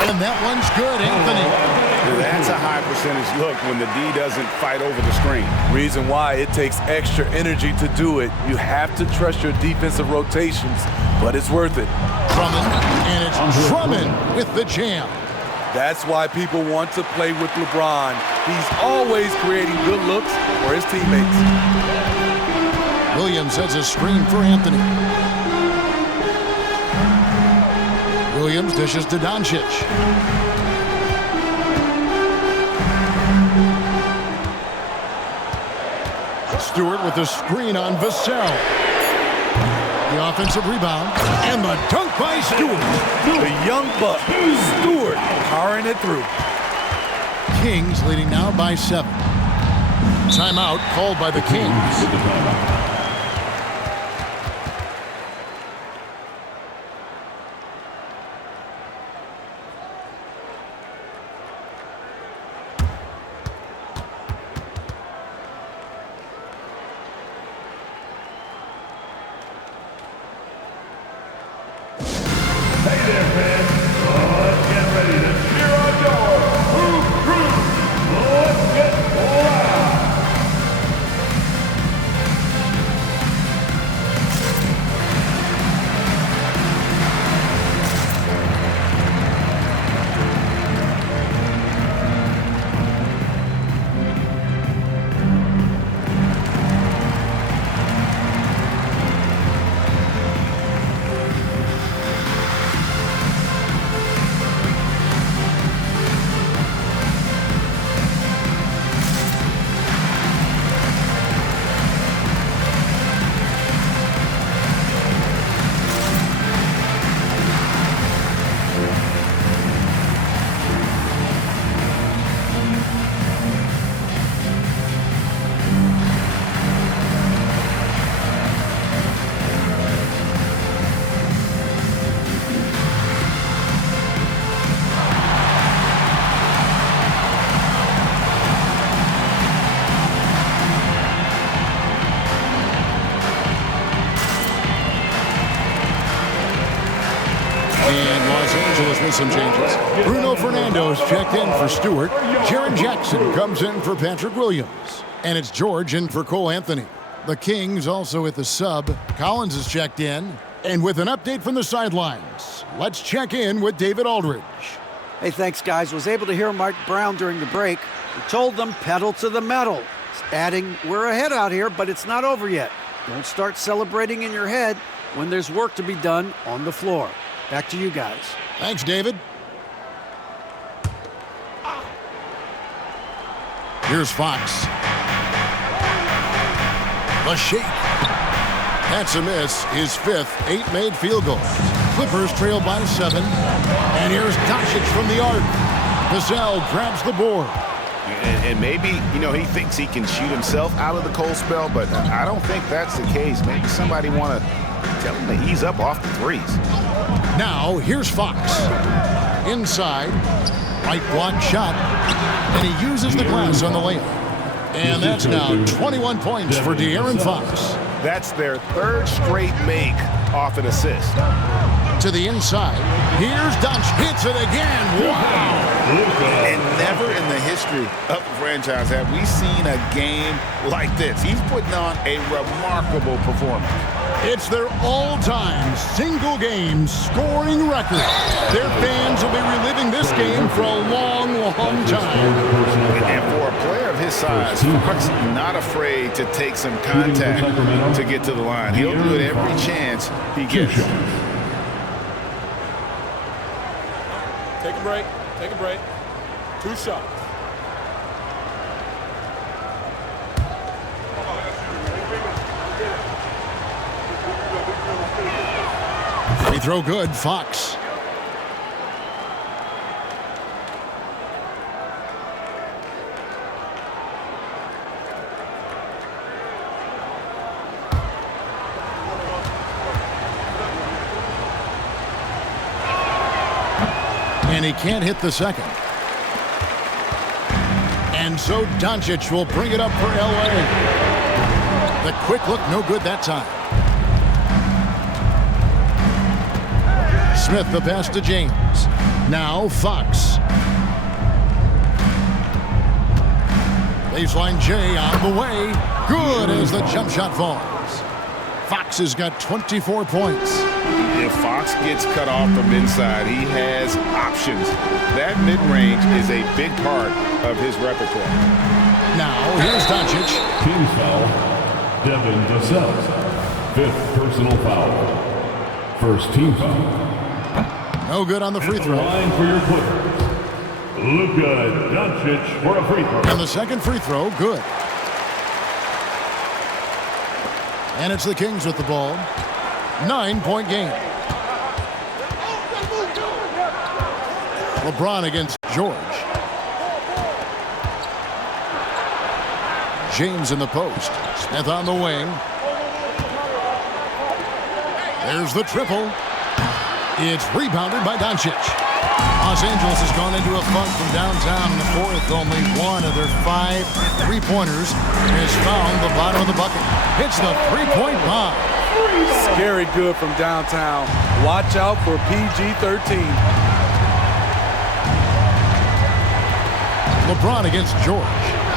And that one's good, Anthony. That's a high percentage look when the D doesn't fight over the screen. Reason why it takes extra energy to do it. You have to trust your defensive rotations, but it's worth it. Drummond, and it's Drummond with the jam. That's why people want to play with LeBron. He's always creating good looks for his teammates. Williams sets a screen for Anthony. Williams dishes to Doncic. Stewart with the screen on Vassell. The offensive rebound and the dunk by Stewart. The young buck, Stewart, powering it through. Kings leading now by 7. Timeout called by the Kings. And Los Angeles with some changes. Bruno Fernando's checked in for Stewart. Jaren Jackson comes in for Patrick Williams. And it's George in for Cole Anthony. The Kings also with the sub. Collins is checked in. And with an update from the sidelines, let's check in with David Aldridge. Hey, thanks, guys. Was able to hear Mike Brown during the break. He told them pedal to the metal, adding, we're ahead out here, but it's not over yet. Don't start celebrating in your head when there's work to be done on the floor. Back to you guys. Thanks, David. Here's Fox. The shake. That's a miss. His 5th, 8 made field goals. Clippers trail by 7. And here's Doncic from the arc. Vassell grabs the board. And maybe, he thinks he can shoot himself out of the cold spell, but I don't think that's the case. Maybe somebody want to tell him to ease up off the threes. Now, here's Fox. Inside. Right block shot. And he uses the glass on the layup. And that's now 21 points for De'Aaron Fox. That's their 3rd straight make off an assist. To the inside. Here's Doncic. Hits it again. Wow. And never in the history of the franchise have we seen a game like this. He's putting on a remarkable performance. It's their all-time single-game scoring record. Their fans will be reliving this game for a long, long time. And for a player of his size, Fox not afraid to take some contact to get to the line. He'll do it every chance he gets. Take a break. Take a break. 2 shots. Free throw good, Fox. And he can't hit the second. And so Doncic will bring it up for LA. The quick look, no good that time. Smith the pass to James. Now Fox. Baseline J on the way. Good as the jump shot falls. Fox has got 24 points. If Fox gets cut off from inside, he has options. That mid-range is a big part of his repertoire. Now, here's Doncic. Team foul, Devin Vassell. 5th personal foul. First team foul. No good on the free throw. Line for your Clippers. Luka Doncic for a free throw. And the second free throw, good. And it's the Kings with the ball. 9-point game. LeBron against George. James in the post. Smith on the wing. There's the triple. It's rebounded by Doncic. Los Angeles has gone into a funk from downtown in the fourth. Only one of their 5 3-pointers has found the bottom of the bucket. Hits the 3-point bomb. Scary good from downtown. Watch out for PG-13. LeBron against George.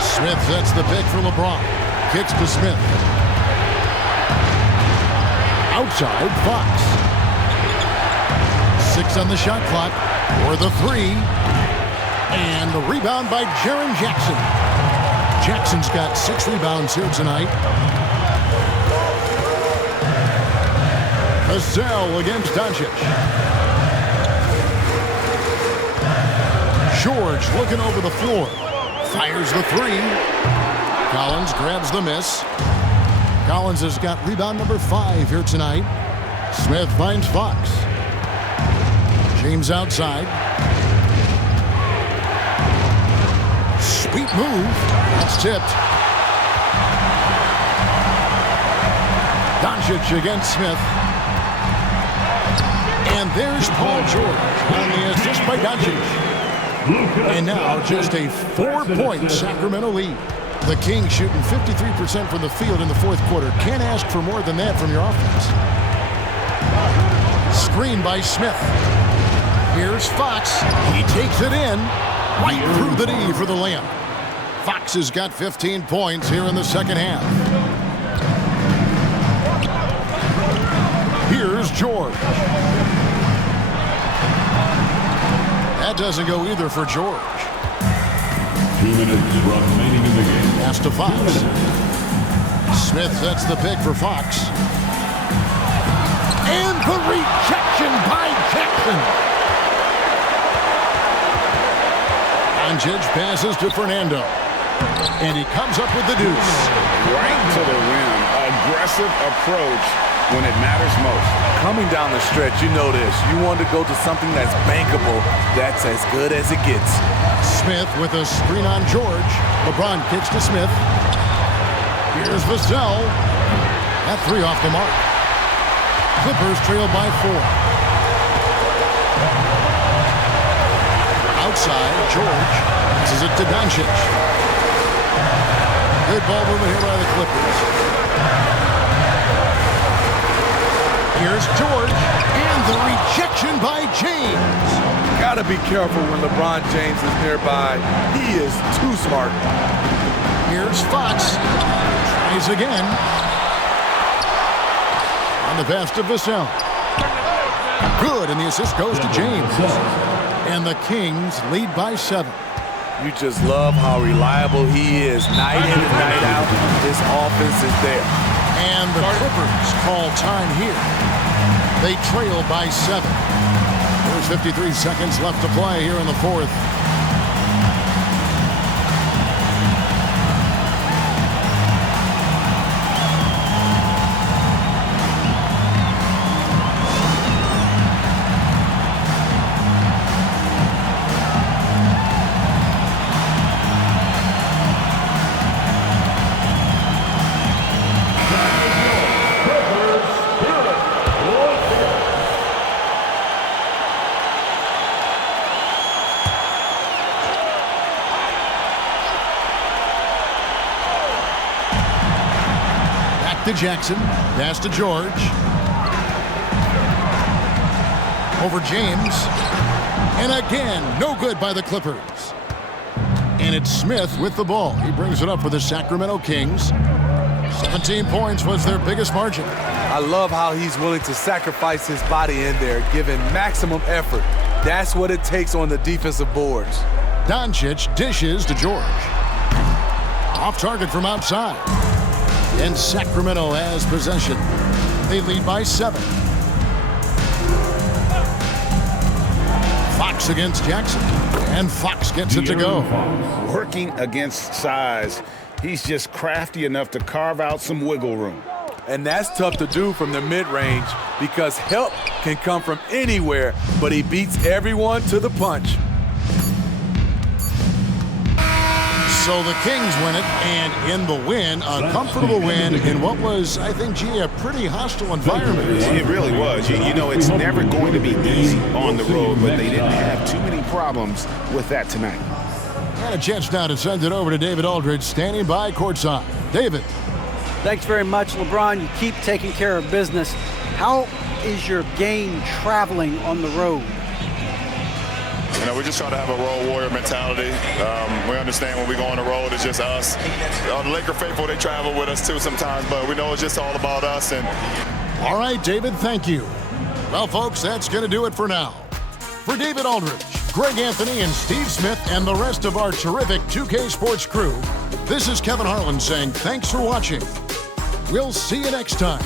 Smith sets the pick for LeBron. Kicks to Smith. Outside, Fox. 6 on the shot clock for the 3. And the rebound by Jaren Jackson. Jackson's got 6 rebounds here tonight. Vassell against Doncic. George looking over the floor. Fires the 3. Collins grabs the miss. Collins has got rebound number 5 here tonight. Smith finds Fox. James outside. Sweet move. That's tipped. Doncic against Smith. And there's Paul George on the assist by Doncic. And now just a 4-point Sacramento lead. The Kings shooting 53% from the field in the fourth quarter. Can't ask for more than that from your offense. Screen by Smith. Here's Fox. He takes it in. Right through the D for the layup. Fox has got 15 points here in the second half. Here's George. That doesn't go either for George. 2 minutes remaining in the game. Pass to Fox. Smith sets the pick for Fox. And the rejection by Jackson. Doncic passes to Fernando. And he comes up with the deuce. Right to the rim. Aggressive approach when it matters most. Coming down the stretch, you know this. You want to go to something that's bankable. That's as good as it gets. Smith with a screen on George. LeBron kicks to Smith. Here's Vassell. That 3 off the mark. Clippers trail by 4. Outside, George passes it to Doncic. Good ball movement here by the Clippers. Here's George, and the rejection by James. Gotta be careful when LeBron James is nearby. He is too smart. Here's Fox. Tries again. On the pass to Vassell. Good, and the assist goes to James. And the Kings lead by 7. You just love how reliable he is. Night in and night out, his offense is there. And the Clippers call time here. They trail by 7. There's 53 seconds left to play here in the 4th. To Jackson, pass to George. Over James. And again, no good by the Clippers. And it's Smith with the ball. He brings it up for the Sacramento Kings. 17 points was their biggest margin. I love how he's willing to sacrifice his body in there, giving maximum effort. That's what it takes on the defensive boards. Doncic dishes to George. Off target from outside. And Sacramento has possession. They lead by 7. Fox against Jackson. And Fox gets it to go. Working against size, he's just crafty enough to carve out some wiggle room. And that's tough to do from the mid-range because help can come from anywhere, but he beats everyone to the punch. So the Kings win it, and in the win, a comfortable win in what was, I think, a pretty hostile environment. It really was. You know, it's never going to be easy on the road, but they didn't have too many problems with that tonight. And a chance now to send it over to David Aldridge, standing by courtside. David. Thanks very much, LeBron. You keep taking care of business. How is your game traveling on the road? You know, we just try to have a road warrior mentality. We understand when we go on the road, it's just us. The Laker faithful, they travel with us too sometimes, but we know it's just all about us. And all right, David, thank you. Well, folks, that's going to do it for now. For David Aldridge, Greg Anthony, and Steve Smith, and the rest of our terrific 2K Sports crew, this is Kevin Harlan saying thanks for watching. We'll see you next time.